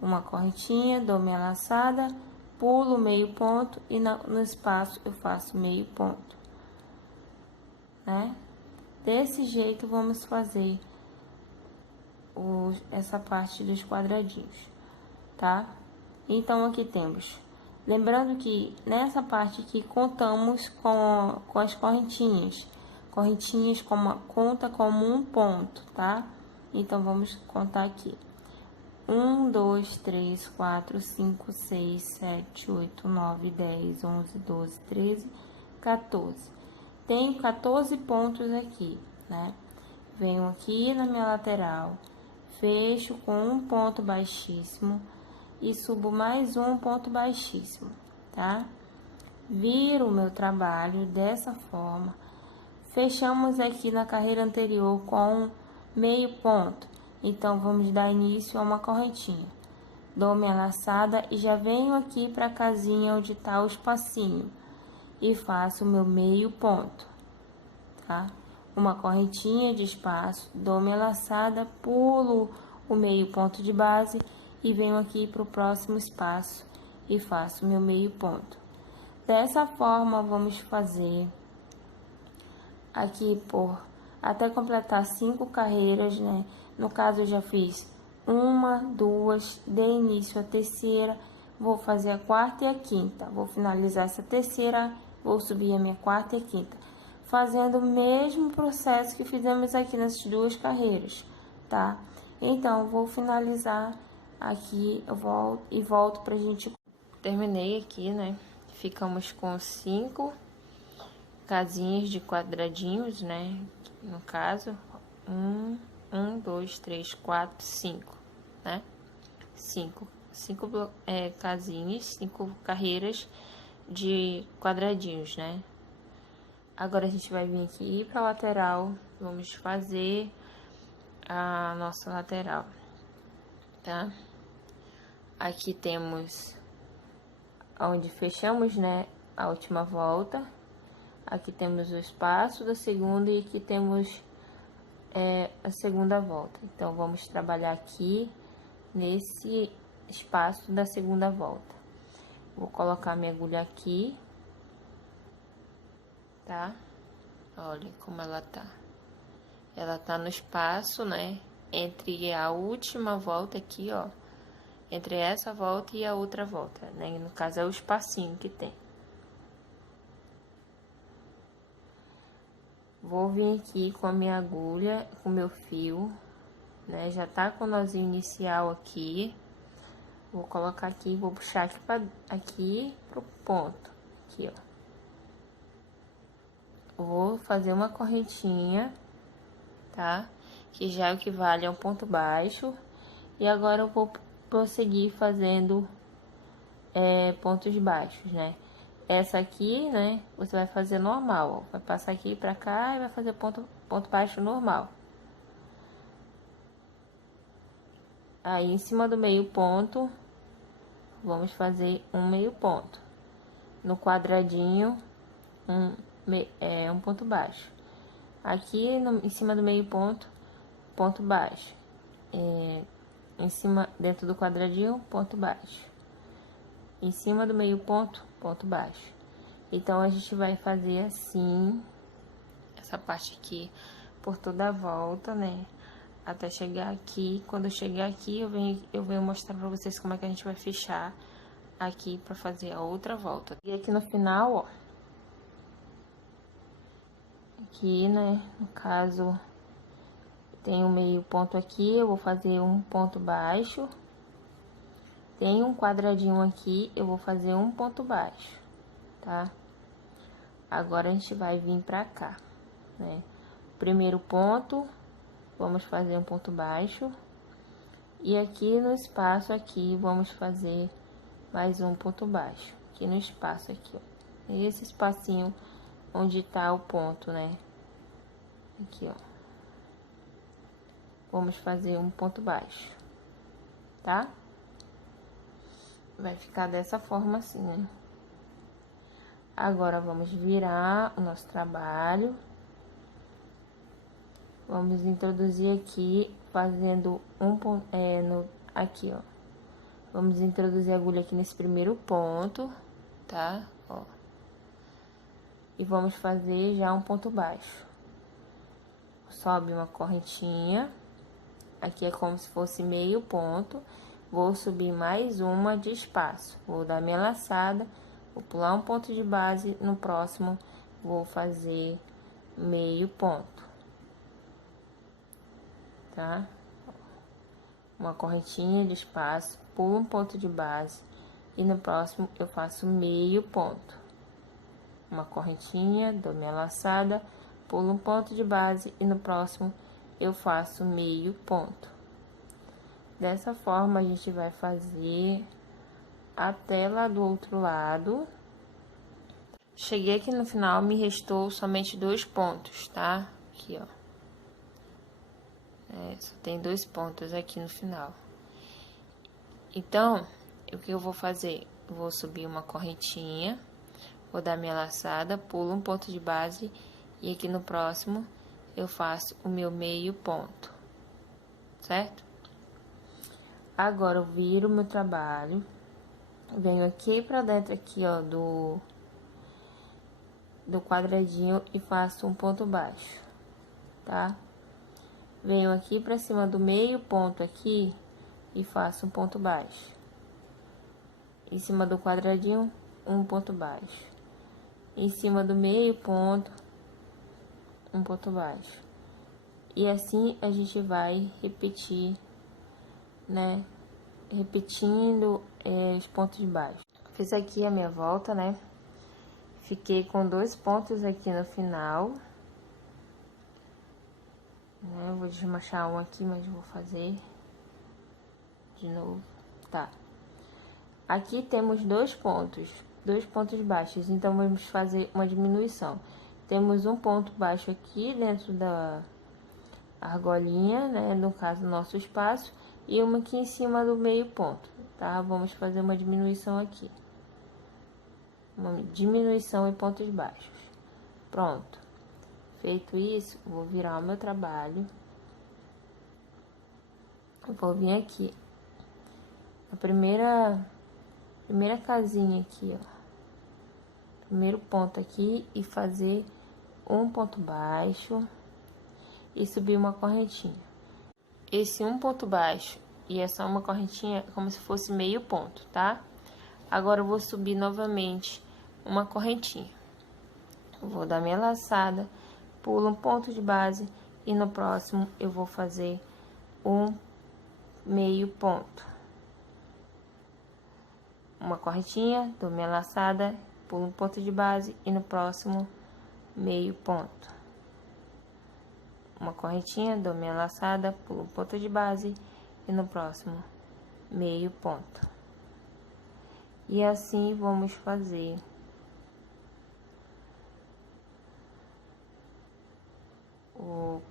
Uma correntinha, dou minha laçada, pulo o meio ponto e no espaço eu faço meio ponto, né? Desse jeito vamos fazer essa parte dos quadradinhos, tá? Então, aqui temos, lembrando que nessa parte aqui contamos com as correntinhas conta como um ponto, tá? Então, vamos contar aqui. 1, 2, 3, 4, 5, 6, 7, 8, 9, 10, 11, 12, 13, 14. Tenho 14 pontos aqui, né? Venho aqui na minha lateral, fecho com um ponto baixíssimo e subo mais um ponto baixíssimo, tá? Viro o meu trabalho dessa forma. Fechamos aqui na carreira anterior com meio ponto. Então, vamos dar início a uma correntinha. Dou minha laçada e já venho aqui para a casinha onde está o espacinho. E faço o meu meio ponto, tá? Uma correntinha de espaço, dou minha laçada, pulo o meio ponto de base e venho aqui para o próximo espaço e faço meu meio ponto. Dessa forma, vamos fazer aqui até completar 5 carreiras, né? No caso, eu já fiz 1, 2, dei início à terceira, vou fazer a quarta e a quinta. Vou finalizar essa terceira, vou subir a minha quarta e a quinta, fazendo o mesmo processo que fizemos aqui nessas 2 carreiras, tá? Então, vou finalizar aqui, eu volto pra gente. Terminei aqui, né? Ficamos com 5 casinhas de quadradinhos, né? No caso, 1, 2, 3, 4, 5, né? 5 casinhas, 5 carreiras de quadradinhos, né? Agora a gente vai vir aqui para a lateral, vamos fazer a nossa lateral, tá? Aqui temos onde fechamos, né, a última volta. Aqui temos o espaço da segunda e aqui temos a segunda volta. Então, vamos trabalhar aqui nesse espaço da segunda volta. Vou colocar minha agulha aqui, tá? Olha como ela tá. Ela tá no espaço, né? Entre a última volta aqui, ó. Entre essa volta e a outra volta, né? No caso, é o espacinho que tem. Vou vir aqui com a minha agulha, com o meu fio, né? Já tá com o nozinho inicial aqui. Vou colocar aqui, vou puxar aqui pro ponto. Aqui, ó. Vou fazer uma correntinha, tá? Que já equivale a um ponto baixo. E agora eu vou prosseguir fazendo pontos baixos, né? Essa aqui, né? Você vai fazer normal, ó. Vai passar aqui pra cá e vai fazer ponto baixo normal. Aí, em cima do meio ponto, vamos fazer um meio ponto. No quadradinho, um ponto baixo. Aqui, em cima do meio ponto, ponto baixo. Em cima, dentro do quadradinho, ponto baixo. Em cima do meio ponto, ponto baixo. Então, a gente vai fazer assim, essa parte aqui, por toda a volta, né? Até chegar aqui. Quando eu chegar aqui, eu venho mostrar pra vocês como é que a gente vai fechar aqui pra fazer a outra volta. E aqui no final, ó. Aqui, né? No caso, tem um meio ponto aqui, eu vou fazer um ponto baixo. Tem um quadradinho aqui, eu vou fazer um ponto baixo, tá? Agora, a gente vai vir pra cá, né? Primeiro ponto, vamos fazer um ponto baixo. E aqui no espaço aqui, vamos fazer mais um ponto baixo. Aqui no espaço aqui, ó. Esse espacinho onde tá o ponto, né? Aqui, ó. Vamos fazer um ponto baixo, tá? Vai ficar dessa forma assim, né? Agora, vamos virar o nosso trabalho. Vamos introduzir aqui, fazendo um ponto, aqui, ó. Vamos introduzir a agulha aqui nesse primeiro ponto, tá? Ó. E vamos fazer já um ponto baixo. Sobe uma correntinha. Aqui é como se fosse meio ponto. Vou subir mais uma de espaço. Vou dar minha laçada, vou pular um ponto de base. No próximo, vou fazer meio ponto, tá? Uma correntinha de espaço, pulo um ponto de base. E no próximo, eu faço meio ponto. Uma correntinha, dou minha laçada, pulo um ponto de base. E no próximo, eu faço meio ponto. Dessa forma, a gente vai fazer até lá do outro lado. Cheguei aqui no final, me restou somente 2 pontos, tá? Aqui, ó. Só tem 2 pontos aqui no final. Então, o que eu vou fazer? Eu vou subir uma correntinha, vou dar minha laçada, pulo um ponto de base. E aqui no próximo, eu faço o meu meio ponto, certo? Agora, eu viro o meu trabalho, venho aqui pra dentro aqui, ó, do quadradinho e faço um ponto baixo, tá? Venho aqui pra cima do meio ponto aqui e faço um ponto baixo. Em cima do quadradinho, um ponto baixo. Em cima do meio ponto, um ponto baixo. E assim a gente vai repetir, né? Repetindo os pontos de baixo. Fiz aqui a minha volta, né? Fiquei com 2 pontos aqui no final. Né? Vou desmanchar um aqui, mas vou fazer de novo. Tá. Aqui temos 2 pontos baixos, então vamos fazer uma diminuição. temos um ponto baixo aqui dentro da argolinha, né? No caso, nosso espaço, e uma aqui em cima do meio ponto, tá? Vamos fazer uma diminuição aqui. Uma diminuição em pontos baixos. Pronto. Feito isso, vou virar o meu trabalho. Eu vou vir aqui. A primeira casinha aqui, ó. Primeiro ponto aqui e fazer um ponto baixo e subir uma correntinha. Esse um ponto baixo e essa uma correntinha é como se fosse meio ponto, tá? Agora eu vou subir novamente uma correntinha. Vou dar minha laçada, pulo um ponto de base e no próximo eu vou fazer um meio ponto. Uma correntinha, dou minha laçada, pulo um ponto de base e no próximo meio ponto. Uma correntinha, dou minha laçada, pulo um ponto de base e no próximo meio ponto. E assim vamos fazer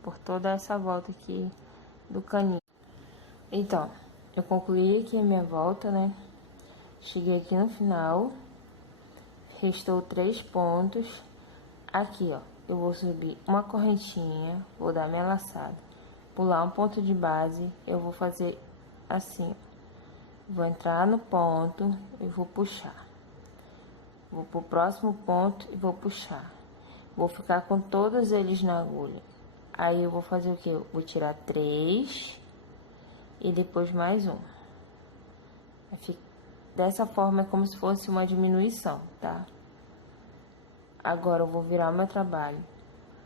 por toda essa volta aqui do caninho. Então, eu concluí aqui a minha volta, né? Cheguei aqui no final, restou 3 pontos. Aqui, ó, eu vou subir uma correntinha, vou dar minha laçada, pular um ponto de base, eu vou fazer assim, vou entrar no ponto e vou puxar. Vou pro próximo ponto e vou puxar. Vou ficar com todos eles na agulha. Aí eu vou fazer o que? Eu vou tirar 3 e depois mais um. Dessa forma é como se fosse uma diminuição, tá? Agora eu vou virar o meu trabalho.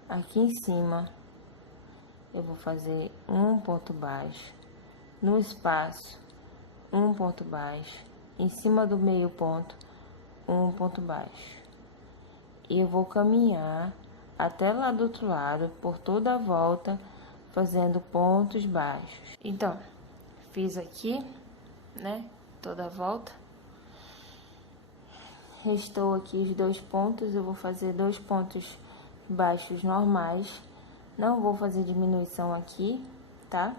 Aqui em cima eu vou fazer um ponto baixo. No espaço, um ponto baixo. Em cima do meio ponto, um ponto baixo. E eu vou caminhar até lá do outro lado, por toda a volta, fazendo pontos baixos. Então, fiz aqui, né, toda a volta. Restou aqui os 2 pontos, eu vou fazer 2 pontos baixos normais. Não vou fazer diminuição aqui, tá?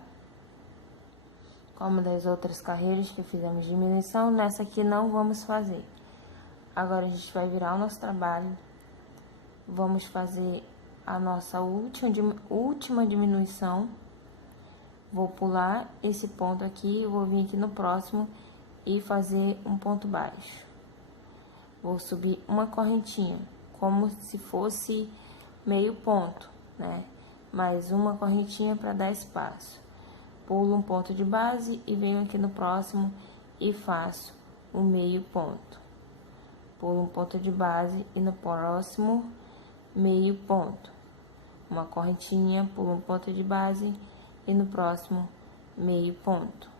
Como das outras carreiras que fizemos diminuição, nessa aqui não vamos fazer. Agora a gente vai virar o nosso trabalho. Vamos fazer a nossa última diminuição. Vou pular esse ponto aqui, vou vir aqui no próximo e fazer um ponto baixo. Vou subir uma correntinha, como se fosse meio ponto, né? Mais uma correntinha para dar espaço. Pulo um ponto de base e venho aqui no próximo e faço o meio ponto. Pulo um ponto de base e no próximo meio ponto. Uma correntinha, pulo um ponto de base e no próximo meio ponto.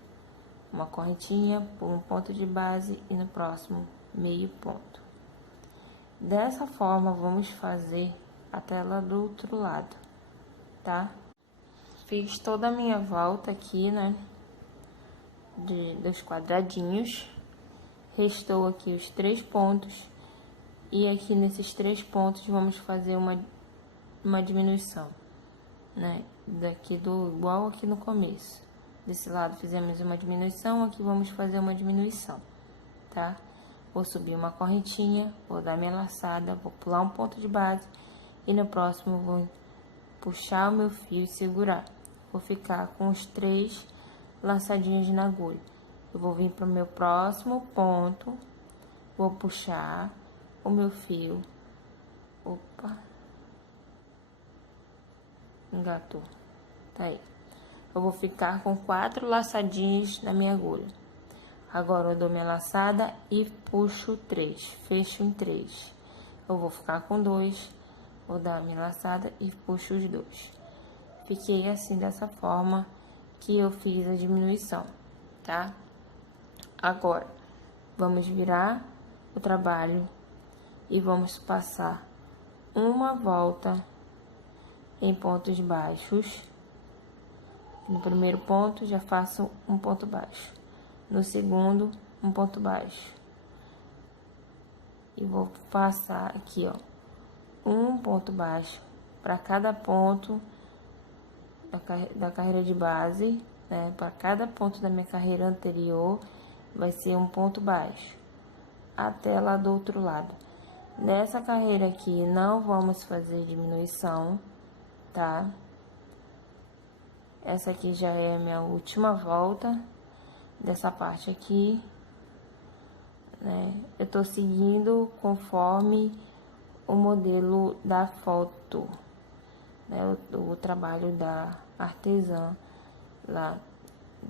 Uma correntinha, pulo um ponto de base e no próximo meio ponto. Dessa forma vamos fazer até lá do outro lado, tá? Fiz toda a minha volta aqui, né, dos quadradinhos. Restou aqui os 3 pontos e aqui nesses 3 pontos vamos fazer uma diminuição, né, igual aqui no começo. Desse lado fizemos uma diminuição, aqui vamos fazer uma diminuição, tá? Vou subir uma correntinha, vou dar minha laçada, vou pular um ponto de base e no próximo vou puxar o meu fio e segurar. Vou ficar com os 3 laçadinhos na agulha. Eu vou vir para o meu próximo ponto, vou puxar o meu fio. Opa! Engatou. Tá aí. Eu vou ficar com 4 laçadinhos na minha agulha. Agora eu dou minha laçada e puxo 3, fecho em 3. Eu vou ficar com 2, vou dar minha laçada e puxo os 2. Fiquei assim, dessa forma que eu fiz a diminuição, tá? Agora, vamos virar o trabalho e vamos passar uma volta em pontos baixos. No primeiro ponto, já faço um ponto baixo. No segundo, um ponto baixo. E vou passar aqui, ó, um ponto baixo para cada ponto da carreira de base, né? Para cada ponto da minha carreira anterior vai ser um ponto baixo, até lá do outro lado. Nessa carreira aqui não vamos fazer diminuição, tá? Essa aqui já é a minha última volta dessa parte aqui, né? Eu tô seguindo conforme o modelo da foto, né? O trabalho da artesã lá,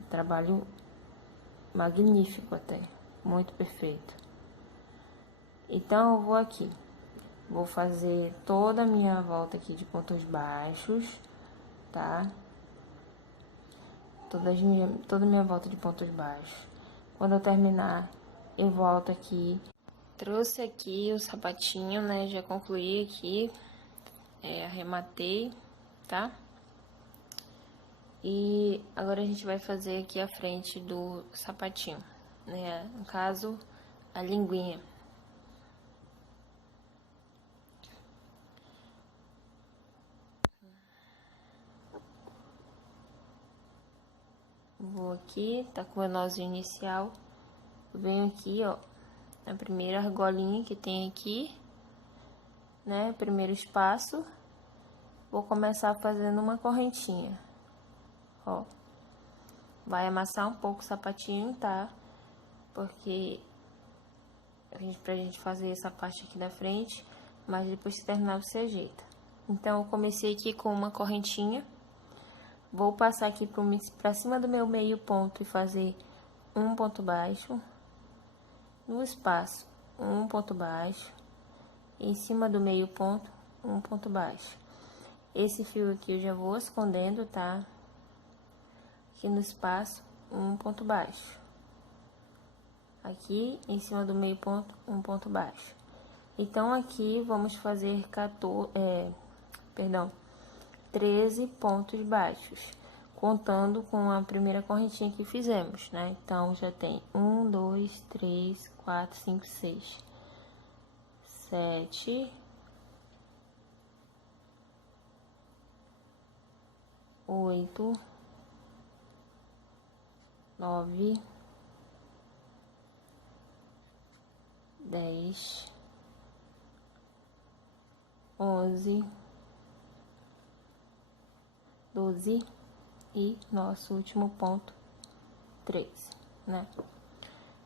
trabalho magnífico até, muito perfeito. Então eu vou aqui, vou fazer toda a minha volta aqui de pontos baixos, tá? Toda a minha volta de pontos baixos. Quando eu terminar, eu volto aqui. Trouxe aqui o sapatinho, né? Já concluí aqui, arrematei, tá? E agora a gente vai fazer aqui a frente do sapatinho, né? No caso, a linguinha. Vou aqui, tá com o nozinho inicial. Eu venho aqui, ó, na primeira argolinha que tem aqui, né? Primeiro espaço. Vou começar fazendo uma correntinha, ó. Vai amassar um pouco o sapatinho, tá? Porque pra gente fazer essa parte aqui da frente, mas depois que terminar você ajeita. Então, eu comecei aqui com uma correntinha. Vou passar aqui pra cima do meu meio ponto e fazer um ponto baixo. No espaço, um ponto baixo. Em cima do meio ponto, um ponto baixo. Esse fio aqui eu já vou escondendo, tá? Aqui no espaço, um ponto baixo. Aqui, em cima do meio ponto, um ponto baixo. Então, aqui, vamos fazer 13 pontos baixos, contando com a primeira correntinha que fizemos, né? Então, já tem 1, 2, 3, 4, 5, 6, 7, 8, 9, 10, 11, 12 e nosso último ponto, 13, né?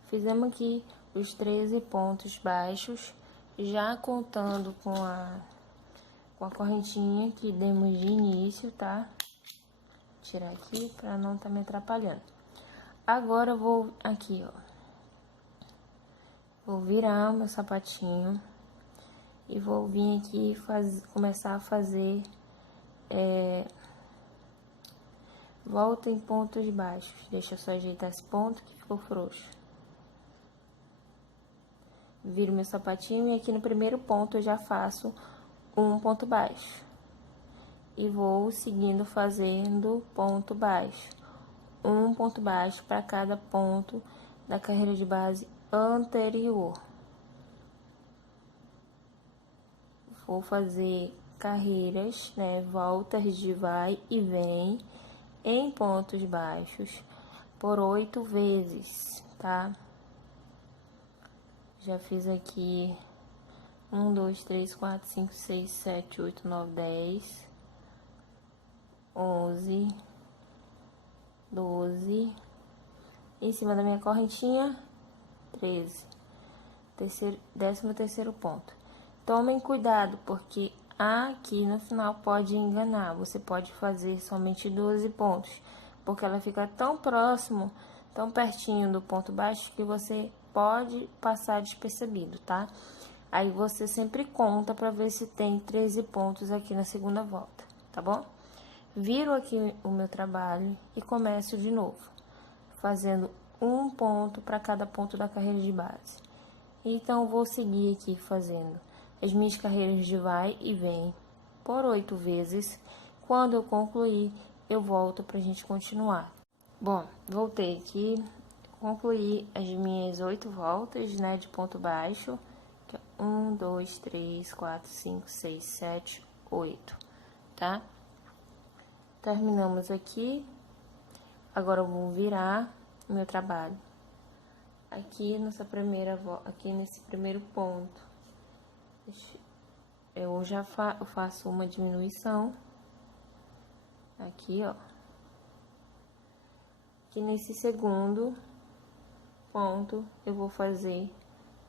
Fizemos aqui os 13 pontos baixos, já contando com a correntinha que demos de início, tá? Tirar aqui pra não tá me atrapalhando. Agora eu vou aqui, ó. Vou virar o meu sapatinho e vou vir aqui começar a fazer volta em pontos baixos. Deixa eu só ajeitar esse ponto que ficou frouxo. Viro meu sapatinho e aqui no primeiro ponto eu já faço um ponto baixo. E vou seguindo fazendo ponto baixo. Um ponto baixo para cada ponto da carreira de base anterior. Vou fazer carreiras, né? Voltas de vai e vem em pontos baixos por 8 vezes, tá? Já fiz aqui 1, 2, 3, 4, 5, 6, 7, 8, 9, 10, 11, 12, em cima da minha correntinha, 13, 13º ponto. Tomem cuidado, porque aqui no final pode enganar, você pode fazer somente 12 pontos, porque ela fica tão próximo, tão pertinho do ponto baixo, que você pode passar despercebido, tá? Aí você sempre conta para ver se tem 13 pontos aqui na segunda volta, tá bom? Viro aqui o meu trabalho e começo de novo, fazendo um ponto para cada ponto da carreira de base. Então, vou seguir aqui fazendo as minhas carreiras de vai e vem por 8 vezes. Quando eu concluir, eu volto pra gente continuar. Bom, voltei aqui, concluí as minhas 8 voltas, né, de ponto baixo. 1, 2, 3, 4, 5, 6, 7, 8, tá? Terminamos aqui. Agora eu vou virar o meu trabalho. Aqui nessa aqui nesse primeiro ponto, eu já faço uma diminuição. Aqui, ó. Aqui nesse segundo ponto, eu vou fazer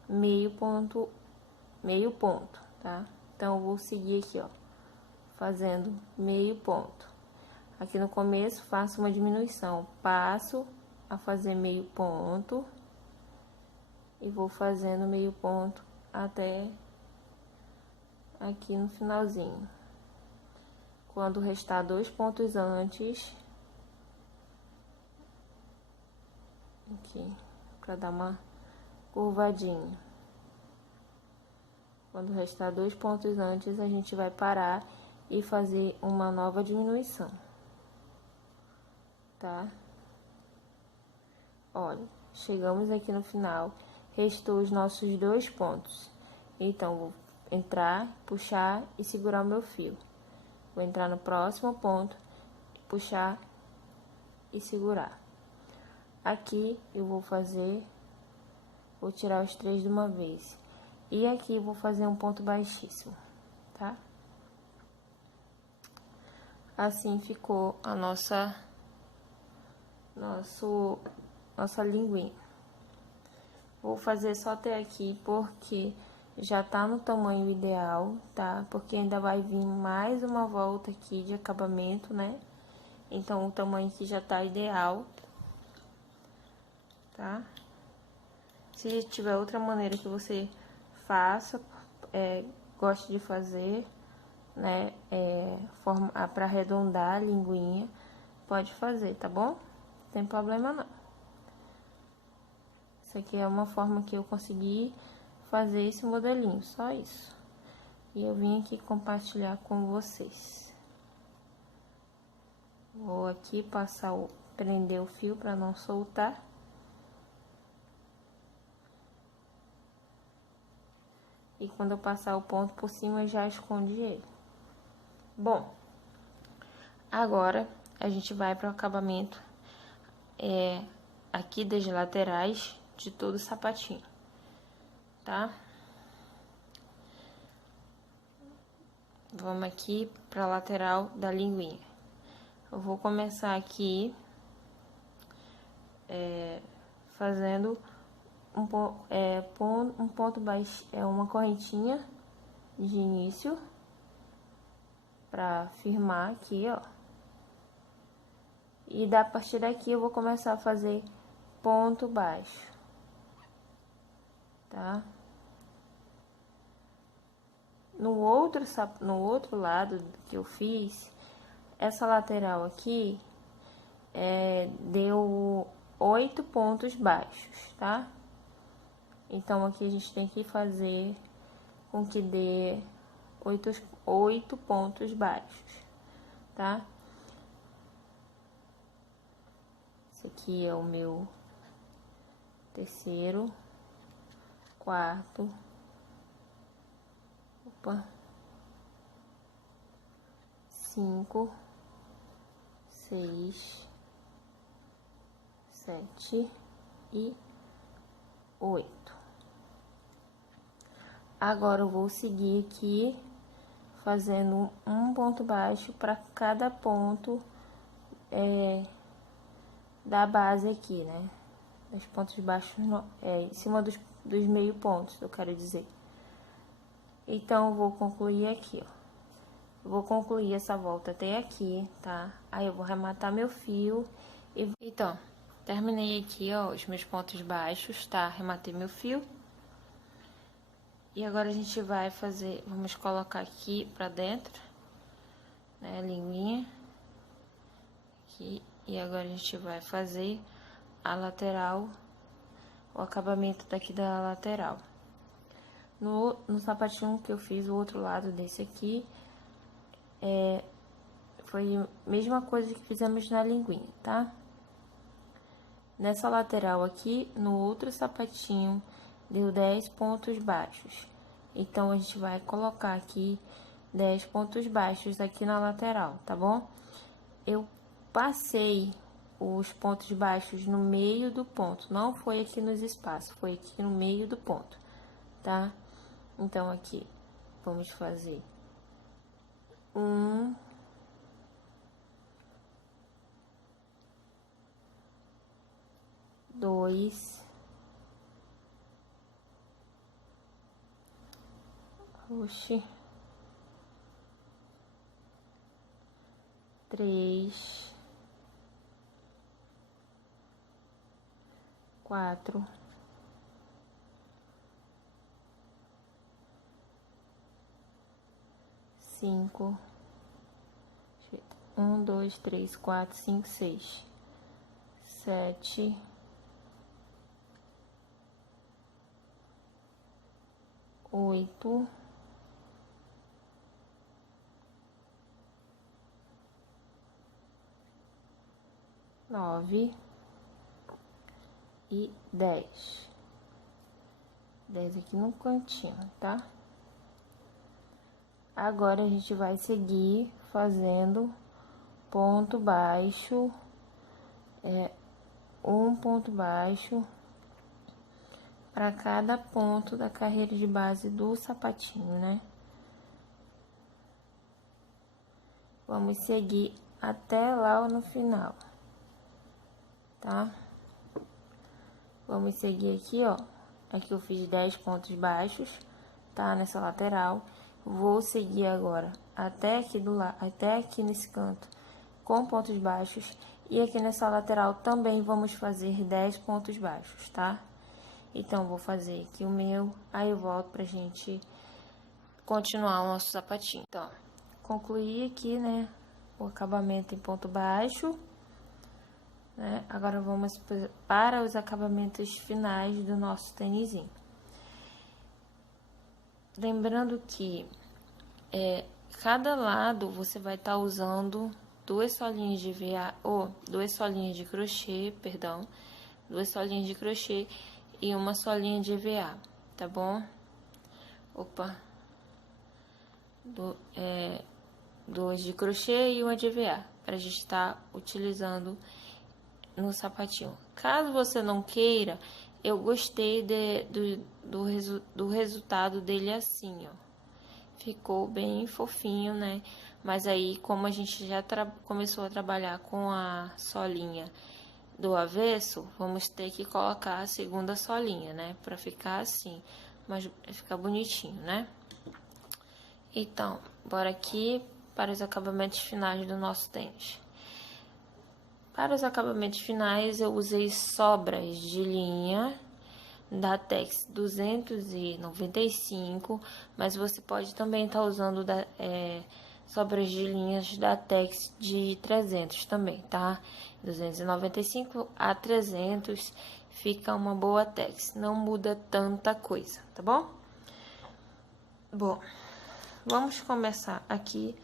meio ponto, tá? Então, eu vou seguir aqui, ó, fazendo meio ponto. Aqui no começo, faço uma diminuição, passo a fazer meio ponto e vou fazendo meio ponto até aqui no finalzinho. Quando restar 2 pontos antes, aqui, para dar uma curvadinha. Quando restar 2 pontos antes, a gente vai parar e fazer uma nova diminuição, tá? Olha, chegamos aqui no final, restou os nossos 2 pontos. Então, vou entrar, puxar e segurar o meu fio. Vou entrar no próximo ponto, puxar e segurar. Aqui eu vou tirar os 3 de uma vez. E aqui eu vou fazer um ponto baixíssimo, tá? Assim ficou a nossa linguinha. Vou fazer só até aqui porque já tá no tamanho ideal, tá? Porque ainda vai vir mais uma volta aqui de acabamento, né? Então, o tamanho aqui já tá ideal, tá? Se tiver outra maneira que você faça, goste de fazer, né? Pra arredondar a linguinha, pode fazer, tá bom? Não tem problema não. Isso aqui é uma forma que eu consegui fazer esse modelinho, só isso. E eu vim aqui compartilhar com vocês. Vou aqui prender o fio para não soltar. E quando eu passar o ponto por cima, já esconde ele. Bom, agora a gente vai para o acabamento aqui das laterais de todo o sapatinho, tá? Vamos aqui para a lateral da linguinha. Eu vou começar aqui fazendo um ponto baixo, uma correntinha de início para firmar aqui, ó. E a partir daqui eu vou começar a fazer ponto baixo, tá? No outro lado que eu fiz, essa lateral aqui deu 8 pontos baixos, tá? Então, aqui a gente tem que fazer com que dê 8 pontos baixos, tá? Esse aqui é o meu terceiro, quarto, 5, 6, 7 e 8. Agora eu vou seguir aqui fazendo um ponto baixo para cada ponto da base aqui, né? Os pontos baixos em cima dos meio pontos, eu quero dizer. Então, eu vou concluir aqui, ó. Eu vou concluir essa volta até aqui, tá? Aí, eu vou arrematar meu fio e... Então, terminei aqui, ó, os meus pontos baixos, tá? Arrematei meu fio. E agora, a gente vai fazer... Vamos colocar aqui pra dentro, né? A linguinha. Aqui. E agora, a gente vai fazer a lateral, o acabamento daqui da lateral. No sapatinho que eu fiz, o outro lado desse aqui, foi a mesma coisa que fizemos na linguinha, tá? Nessa lateral aqui, no outro sapatinho, deu 10 pontos baixos. Então, a gente vai colocar aqui 10 pontos baixos aqui na lateral, tá bom? Eu passei os pontos baixos no meio do ponto, não foi aqui nos espaços, foi aqui no meio do ponto, tá? Então, aqui, vamos fazer 1, 2, oxi, 3, 4, 5, 1, 2, 3, 4, 5, 6, 7, 8, 9 e 10. 10 aqui no cantinho, tá? Agora, a gente vai seguir fazendo ponto baixo, um ponto baixo para cada ponto da carreira de base do sapatinho, né? Vamos seguir até lá no final, tá? Vamos seguir aqui, ó. Aqui eu fiz 10 pontos baixos, tá? Nessa lateral. Vou seguir agora até aqui do lado, até aqui nesse canto, com pontos baixos. E aqui nessa lateral também vamos fazer 10 pontos baixos, tá? Então, vou fazer aqui o meu, aí eu volto pra gente continuar o nosso sapatinho. Então, concluí aqui, né, o acabamento em ponto baixo, né? Agora, vamos para os acabamentos finais do nosso tênisinho. Lembrando que cada lado você vai estar usando duas solinhas de VA, ou duas solinhas de crochê, perdão, duas solinhas de crochê e uma solinha de EVA, tá bom? Opa, duas de crochê e uma de EVA, para a gente estar utilizando no sapatinho. Caso você não queira, eu gostei do resultado dele assim, ó. Ficou bem fofinho, né? Mas aí, como a gente já começou a trabalhar com a solinha do avesso, vamos ter que colocar a segunda solinha, né? Pra ficar assim, mas ficar bonitinho, né? Então, bora aqui para os acabamentos finais do nosso tênis. Para os acabamentos finais, eu usei sobras de linha da Tex 295, mas você pode também estar usando sobras de linhas da Tex de 300 também, tá? 295 a 300 fica uma boa Tex, não muda tanta coisa, tá bom? Bom, vamos começar aqui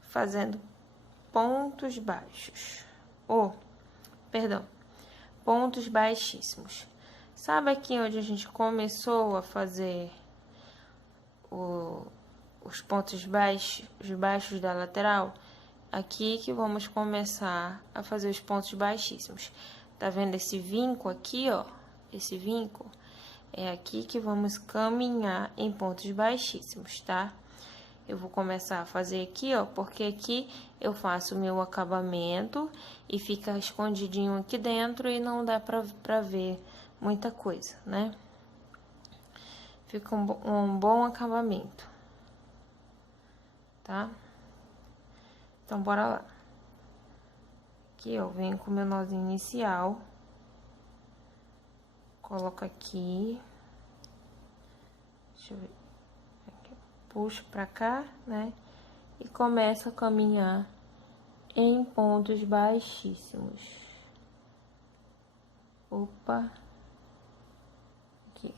fazendo pontos baixos, pontos baixíssimos. Sabe aqui onde a gente começou a fazer os pontos baixos da lateral? Aqui que vamos começar a fazer os pontos baixíssimos. Tá vendo esse vinco aqui, ó? Esse vinco é aqui que vamos caminhar em pontos baixíssimos, tá? Eu vou começar a fazer aqui, ó, porque aqui eu faço o meu acabamento e fica escondidinho aqui dentro e não dá pra ver muita coisa, né? Fica um bom acabamento, tá? Então, bora lá. Aqui, eu venho com o meu nozinho inicial. Coloco aqui. Deixa eu ver. Aqui, puxo pra cá, né? E começo a caminhar em pontos baixíssimos. Opa. Aqui.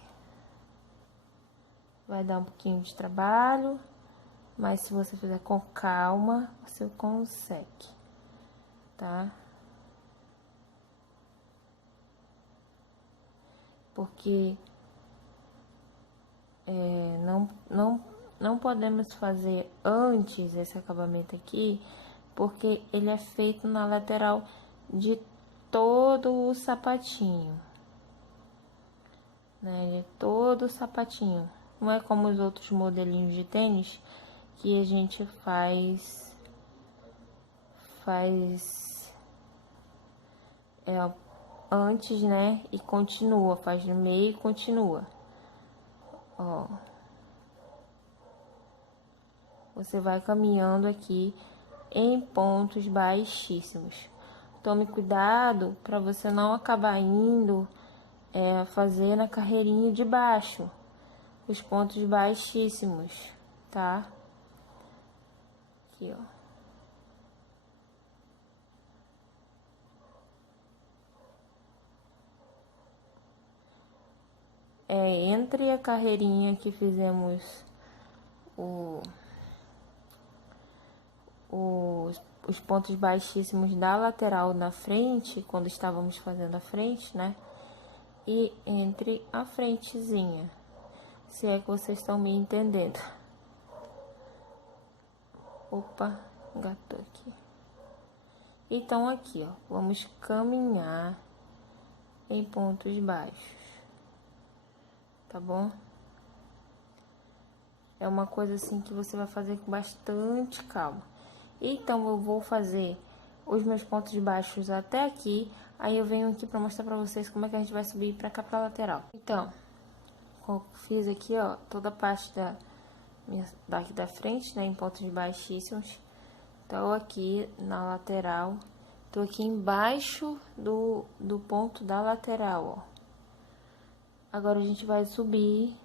Vai dar um pouquinho de trabalho, mas se você fizer com calma, você consegue, tá? porque não podemos fazer antes esse acabamento aqui, porque ele é feito na lateral de todo o sapatinho, né? De todo o sapatinho. Não é como os outros modelinhos de tênis que a gente faz antes, né? E continua, faz no meio e continua. Ó. Você vai caminhando aqui em pontos baixíssimos. Tome cuidado para você não acabar indo fazer na carreirinha de baixo, os pontos baixíssimos, tá? Aqui, ó. Entre a carreirinha que fizemos os pontos baixíssimos da lateral na frente, quando estávamos fazendo a frente, né? E entre a frentezinha, se é que vocês estão me entendendo. Opa, engatou aqui. Então, aqui, ó, vamos caminhar em pontos baixos, tá bom? É uma coisa assim que você vai fazer com bastante calma. Então, eu vou fazer os meus pontos baixos até aqui. Aí eu venho aqui pra mostrar pra vocês como é que a gente vai subir pra cá, pra lateral. Então, fiz aqui, ó, toda a parte daqui da frente, né, em pontos baixíssimos. Então, aqui na lateral, tô aqui embaixo do ponto da lateral, ó. Agora, a gente vai subir.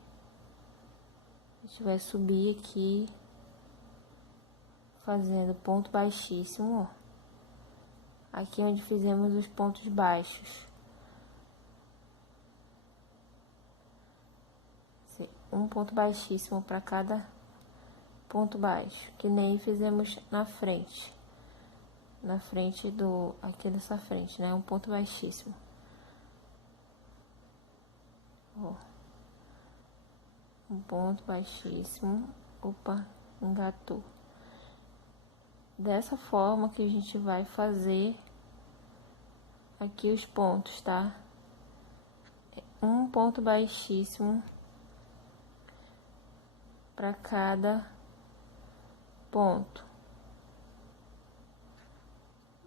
A gente vai subir aqui, fazendo ponto baixíssimo, ó. Aqui onde fizemos os pontos baixos. Um ponto baixíssimo para cada ponto baixo, que nem fizemos na frente. Na frente aqui dessa frente, né? Um ponto baixíssimo. Ó. Um ponto baixíssimo. Opa, engatou. Dessa forma que a gente vai fazer aqui os pontos, tá? Um ponto baixíssimo para cada ponto.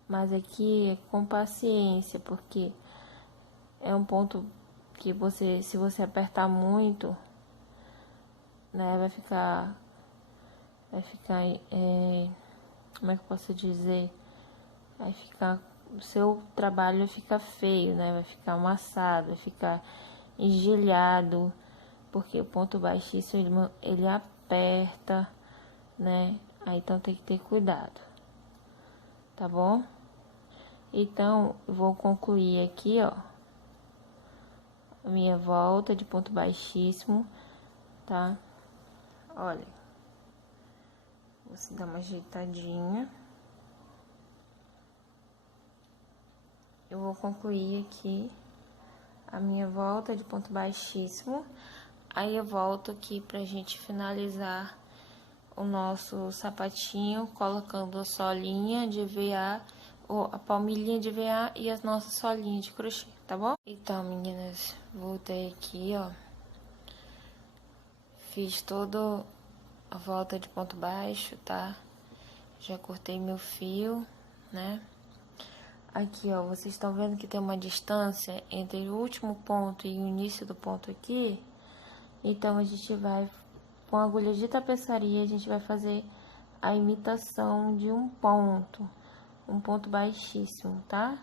Mas aqui é com paciência, porque é um ponto que se você apertar muito, né, vai ficar, como é que eu posso dizer? O seu trabalho vai ficar feio, né? Vai ficar amassado, vai ficar engelhado, porque o ponto baixíssimo ele aperta, né? Aí então tem que ter cuidado, tá bom? Então, eu vou concluir aqui, ó, a minha volta de ponto baixíssimo, tá? Olha, você dá uma ajeitadinha. Eu vou concluir aqui a minha volta de ponto baixíssimo. Aí eu volto aqui pra gente finalizar o nosso sapatinho, colocando a solinha de EVA, ou a palmilhinha de EVA e as nossas solinhas de crochê, tá bom? Então, meninas, voltei aqui, ó. Fiz toda a volta de ponto baixo, tá? Já cortei meu fio, né? Aqui, ó, vocês estão vendo que tem uma distância entre o último ponto e o início do ponto aqui? Então, a gente vai, com a agulha de tapeçaria, a gente vai fazer a imitação de um ponto baixíssimo, tá?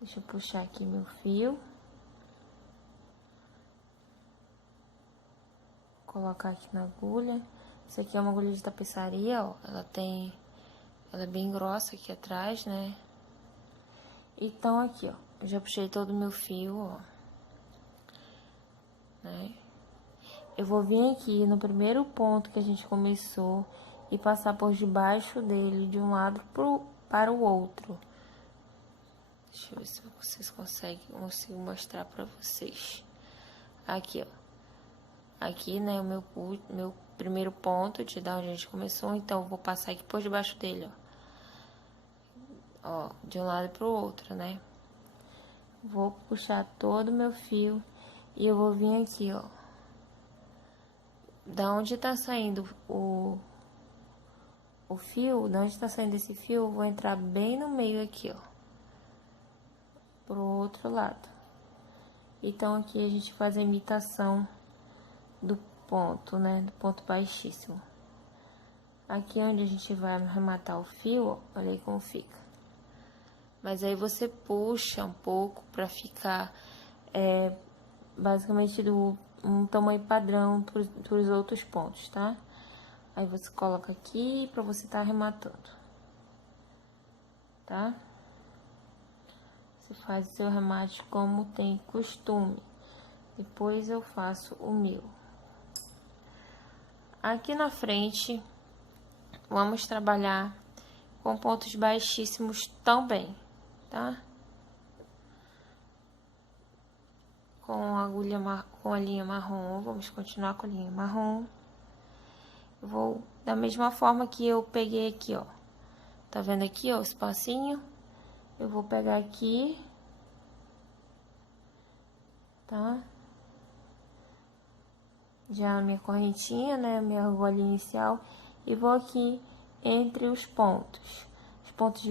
Deixa eu puxar aqui meu fio. Colocar aqui na agulha. Isso aqui é uma agulha de tapeçaria, ó. Ela é bem grossa aqui atrás, né? Então, aqui, ó. Eu já puxei todo o meu fio, ó. Né? Eu vou vir aqui no primeiro ponto que a gente começou e passar por debaixo dele de um lado para o outro. Deixa eu ver se vocês consigo mostrar pra vocês. Aqui, ó. Aqui, né, o meu primeiro ponto de da onde a gente começou. Então, eu vou passar aqui por debaixo dele, ó. Ó, de um lado pro outro, né? Vou puxar todo o meu fio e eu vou vir aqui, ó. Da onde tá saindo o fio, da onde tá saindo esse fio, eu vou entrar bem no meio aqui, ó. Pro outro lado. Então, aqui a gente faz a imitação do ponto, né? Do ponto baixíssimo. Aqui onde a gente vai arrematar o fio, ó, olha aí como fica. Mas aí você puxa um pouco pra ficar, basicamente um tamanho padrão pros outros pontos, tá? Aí você coloca aqui pra você tá arrematando, tá? Você faz o seu remate como tem costume. Depois eu faço o meu. Aqui na frente, vamos trabalhar com pontos baixíssimos também, tá? Com a linha marrom, vamos continuar com a linha marrom. Eu vou, da mesma forma que eu peguei aqui, ó. Tá vendo aqui, ó, o espacinho? Eu vou pegar aqui, tá? Já a minha correntinha, né, a minha argola inicial, e vou aqui entre os pontos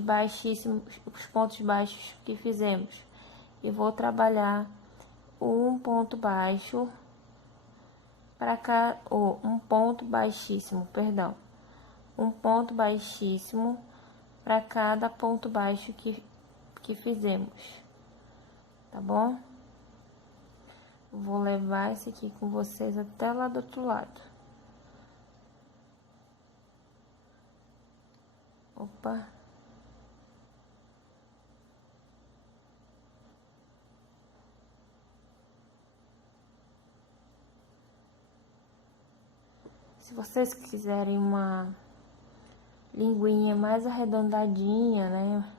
baixíssimos, os pontos baixos que fizemos, e vou trabalhar um ponto baixo para cá, ou um ponto baixíssimo, perdão, um ponto baixíssimo para cada ponto baixo que fizemos, tá bom? Vou levar esse aqui com vocês até lá do outro lado. Opa. Se vocês quiserem uma linguinha mais arredondadinha, né?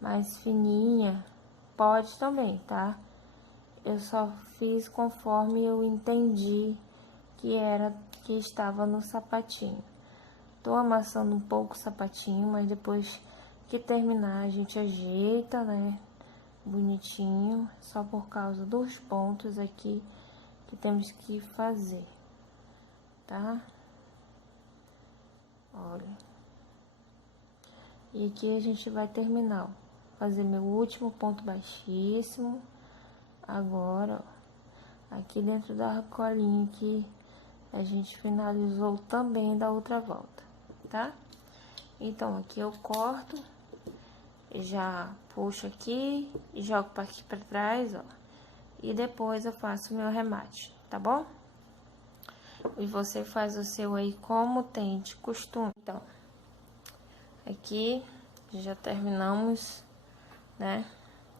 Mais fininha, pode também, tá? Eu só fiz conforme eu entendi que estava no sapatinho. Tô amassando um pouco o sapatinho, mas depois que terminar a gente ajeita, né? Bonitinho, só por causa dos pontos aqui que temos que fazer, tá? Olha. E aqui a gente vai terminar, ó. Fazer meu último ponto baixíssimo. Agora, ó, aqui dentro da colinha que a gente finalizou também da outra volta, tá? Então, aqui eu corto, já puxo aqui e jogo para aqui para trás, ó. E depois eu faço o meu remate, tá bom? E você faz o seu aí como tem de costume. Então, aqui já terminamos, né?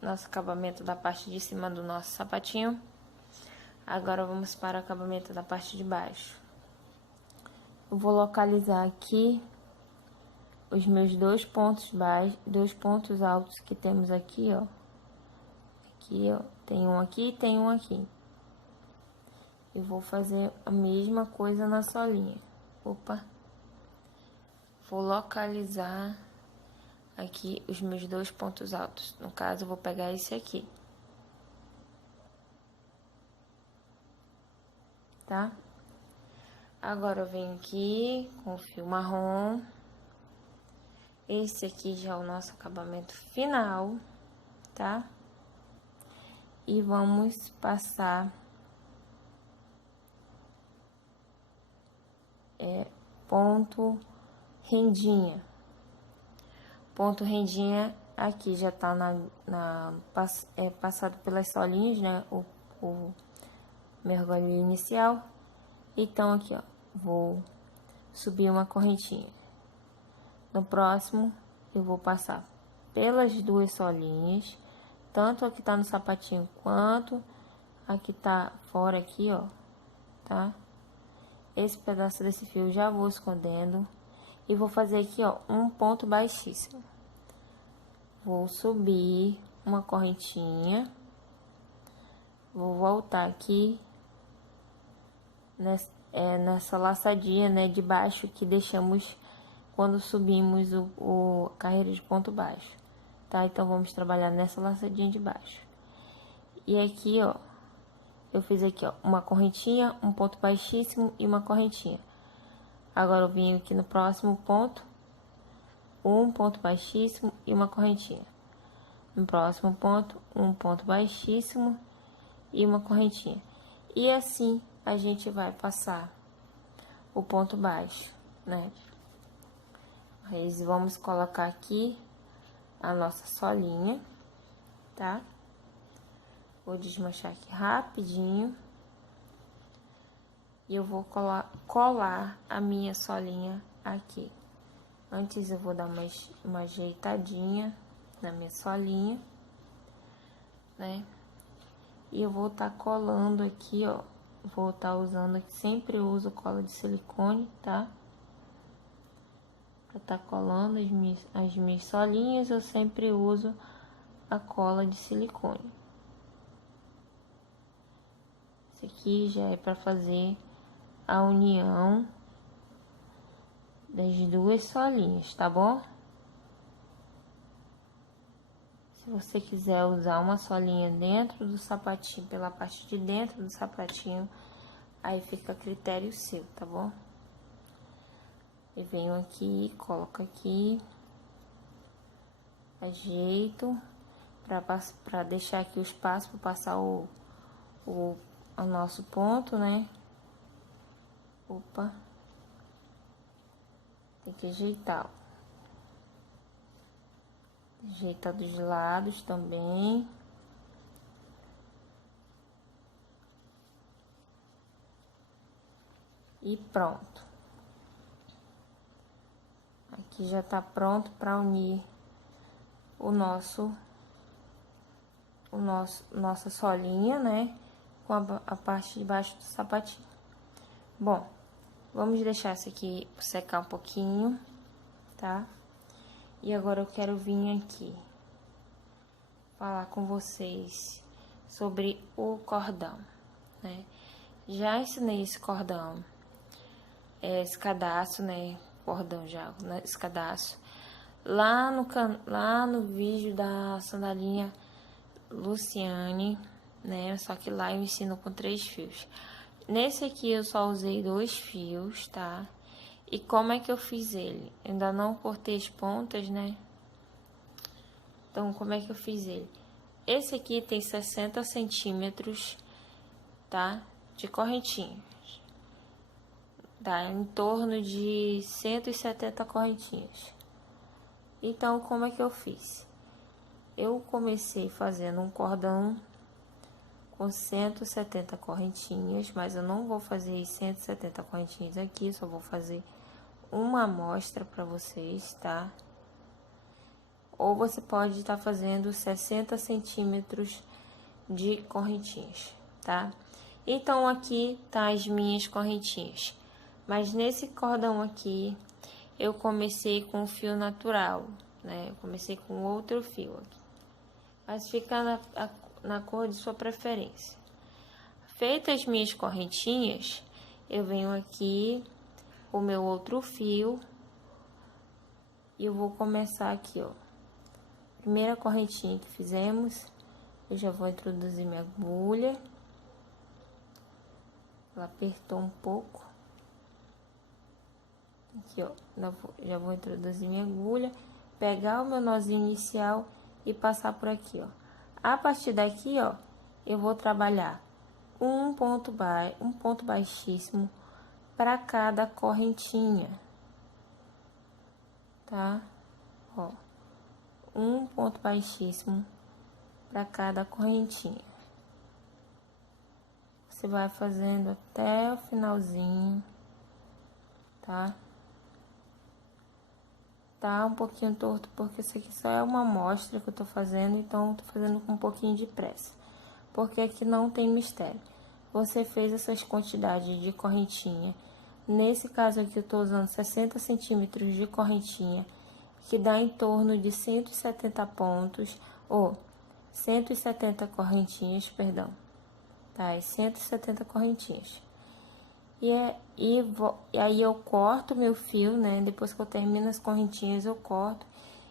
Nosso acabamento da parte de cima do nosso sapatinho. Agora vamos para o acabamento da parte de baixo. Eu vou localizar aqui os meus dois pontos baixos, dois pontos altos que temos aqui, ó. Aqui, ó, tem um aqui e tem um aqui. E vou fazer a mesma coisa na solinha. Opa. Vou localizar aqui os meus dois pontos altos. No caso, eu vou pegar esse aqui. Tá? Agora, eu venho aqui com o fio marrom. Esse aqui já é o nosso acabamento final, tá? E vamos passar ponto rendinha. Ponto rendinha aqui já tá passado pelas solinhas, né? O mergulho inicial. Então, aqui, ó, vou subir uma correntinha. No próximo, eu vou passar pelas duas solinhas, tanto a que tá no sapatinho quanto a que tá fora aqui, ó, tá? Esse pedaço desse fio já vou escondendo e vou fazer aqui, ó, um ponto baixíssimo. vou subir uma correntinha, vou voltar aqui nessa laçadinha, né, de baixo que deixamos quando subimos a carreira de ponto baixo, tá? Então, vamos trabalhar nessa laçadinha de baixo. E aqui, ó, eu fiz aqui, ó, uma correntinha, um ponto baixíssimo e uma correntinha. Agora, eu vim aqui no próximo ponto, um ponto baixíssimo e uma correntinha. No próximo ponto, um ponto baixíssimo e uma correntinha. E assim, a gente vai passar o ponto baixo, né? Mas vamos colocar aqui a nossa solinha, tá? Vou desmanchar aqui rapidinho. E eu vou colar a minha solinha aqui. Antes eu vou dar uma ajeitadinha na minha solinha, né? E eu vou estar colando aqui, ó. Vou estar usando aqui, sempre uso cola de silicone, tá? Pra estar colando as minhas solinhas, eu sempre uso a cola de silicone. Esse aqui já é para fazer a união das duas solinhas, tá bom? Se você quiser usar uma solinha dentro do sapatinho, pela parte de dentro do sapatinho, aí fica a critério seu, tá bom? Eu venho aqui, coloco aqui, ajeito para deixar aqui o espaço para passar o nosso ponto, né? Opa, tem que ajeitar, ó. Ajeita dos lados também. E pronto. Aqui já tá pronto para unir nossa solinha, né? Com a parte de baixo do sapatinho. Bom, vamos deixar isso aqui secar um pouquinho, tá? E agora eu quero vir aqui falar com vocês sobre o cordão, né? Já ensinei esse cordão, esse cadastro, né? Cordão já, né? Esse cadastro lá no vídeo da sandalinha Luciane, né? Só que lá eu ensino com 3 fios. Nesse aqui eu só usei 2 fios, tá? E como é que eu fiz ele? Eu ainda não cortei as pontas, né? Então, como é que eu fiz ele? Esse aqui tem 60 centímetros, tá? De correntinhas. Dá em torno de 170 correntinhas. Então, como é que eu fiz? Eu comecei fazendo um cordão com 170 correntinhas, mas eu não vou fazer 170 correntinhas aqui, só vou fazer uma amostra para vocês, tá? Ou você pode estar fazendo 60 centímetros de correntinhas, tá? Então, aqui tá as minhas correntinhas. Mas nesse cordão aqui, eu comecei com fio natural, né? Eu comecei com outro fio aqui. Mas fica na cor de sua preferência. Feitas as minhas correntinhas, eu venho aqui o meu outro fio e eu vou começar aqui, ó. Primeira correntinha que fizemos, eu já vou introduzir minha agulha. Ela apertou um pouco. Aqui, ó, já vou introduzir minha agulha, pegar o meu nozinho inicial e passar por aqui, ó. A partir daqui, ó, eu vou trabalhar um ponto baixíssimo para cada correntinha, tá? Ó, um ponto baixíssimo para cada correntinha. Você vai fazendo até o finalzinho, tá? Tá um pouquinho torto porque isso aqui só é uma amostra que eu tô fazendo, então eu tô fazendo com um pouquinho de pressa, porque aqui não tem mistério. Você fez essas quantidades de correntinha. Nesse caso aqui eu tô usando 60 centímetros de correntinha. que dá em torno de 170 pontos, ou 170 correntinhas, perdão, tá? 170 correntinhas. E aí eu corto meu fio, né? Depois que eu termino as correntinhas, eu corto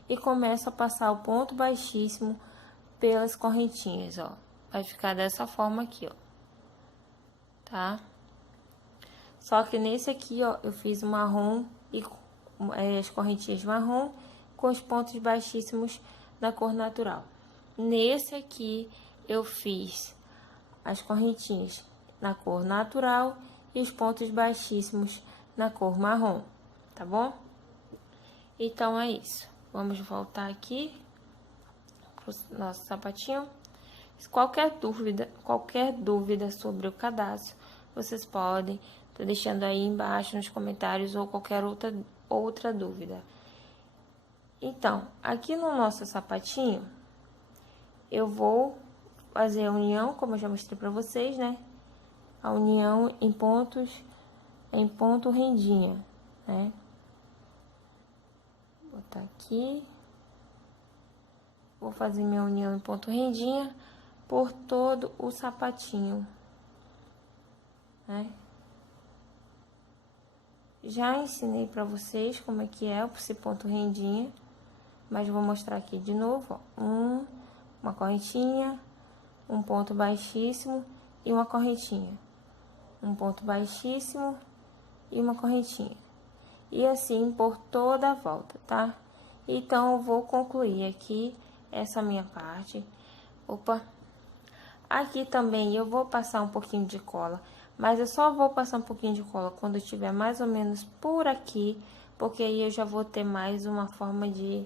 e começo a passar o ponto baixíssimo pelas correntinhas, ó. Vai ficar dessa forma aqui, ó, tá? Só que nesse aqui, ó, eu fiz marrom e as correntinhas marrom com os pontos baixíssimos da cor natural. Nesse aqui, eu fiz as correntinhas na cor natural e os pontos baixíssimos na cor marrom, tá bom? Então, é isso. Vamos voltar aqui pro nosso sapatinho. Qualquer dúvida sobre o cadastro, vocês podem estar deixando aí embaixo nos comentários ou qualquer outra dúvida. Então, aqui no nosso sapatinho, eu vou fazer a união, como eu já mostrei para vocês, né? A união em ponto rendinha, né? Vou botar aqui. Vou fazer minha união em ponto rendinha por todo o sapatinho, né? Já ensinei para vocês como é que é esse ponto rendinha, mas vou mostrar aqui de novo, ó. Uma correntinha, um ponto baixíssimo e uma correntinha. Um ponto baixíssimo e uma correntinha. E assim por toda a volta, tá? Então, eu vou concluir aqui essa minha parte. Opa! Aqui também eu vou passar um pouquinho de cola, mas eu só vou passar um pouquinho de cola quando eu estiver mais ou menos por aqui, porque aí eu já vou ter mais uma forma de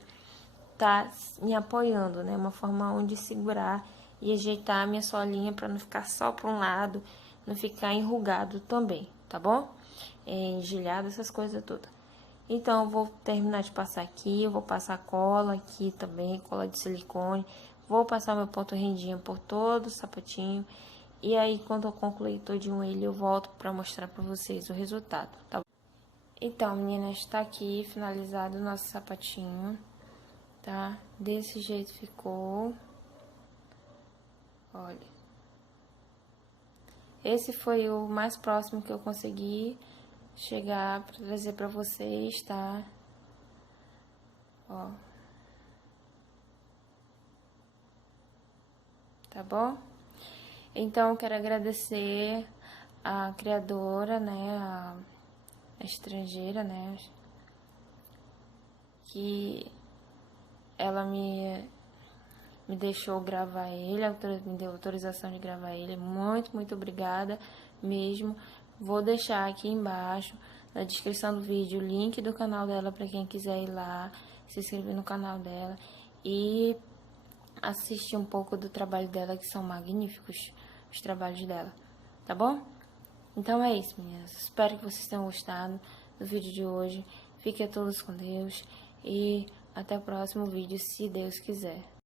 tá me apoiando, né? Uma forma onde segurar e ajeitar a minha solinha para não ficar só para um lado, não ficar enrugado também, tá bom? Engilhado, essas coisas todas. Então, eu vou terminar de passar aqui, eu vou passar cola aqui também, cola de silicone. Vou passar meu ponto rendinha por todo o sapatinho. E aí, quando eu concluir todinho ele, eu volto pra mostrar pra vocês o resultado, tá bom? Então, meninas, está aqui finalizado o nosso sapatinho, tá? Desse jeito ficou. Olha. Esse foi o mais próximo que eu consegui chegar pra trazer pra vocês, tá? Ó. Tá bom? Então, eu quero agradecer a criadora, né, a estrangeira, né, que ela me deixou gravar ele, me deu autorização de gravar ele. Muito, muito obrigada mesmo. Vou deixar aqui embaixo, na descrição do vídeo, o link do canal dela para quem quiser ir lá, se inscrever no canal dela e assistir um pouco do trabalho dela, que são magníficos os trabalhos dela, tá bom? Então é isso, meninas. Espero que vocês tenham gostado do vídeo de hoje. Fiquem todos com Deus e até o próximo vídeo, se Deus quiser.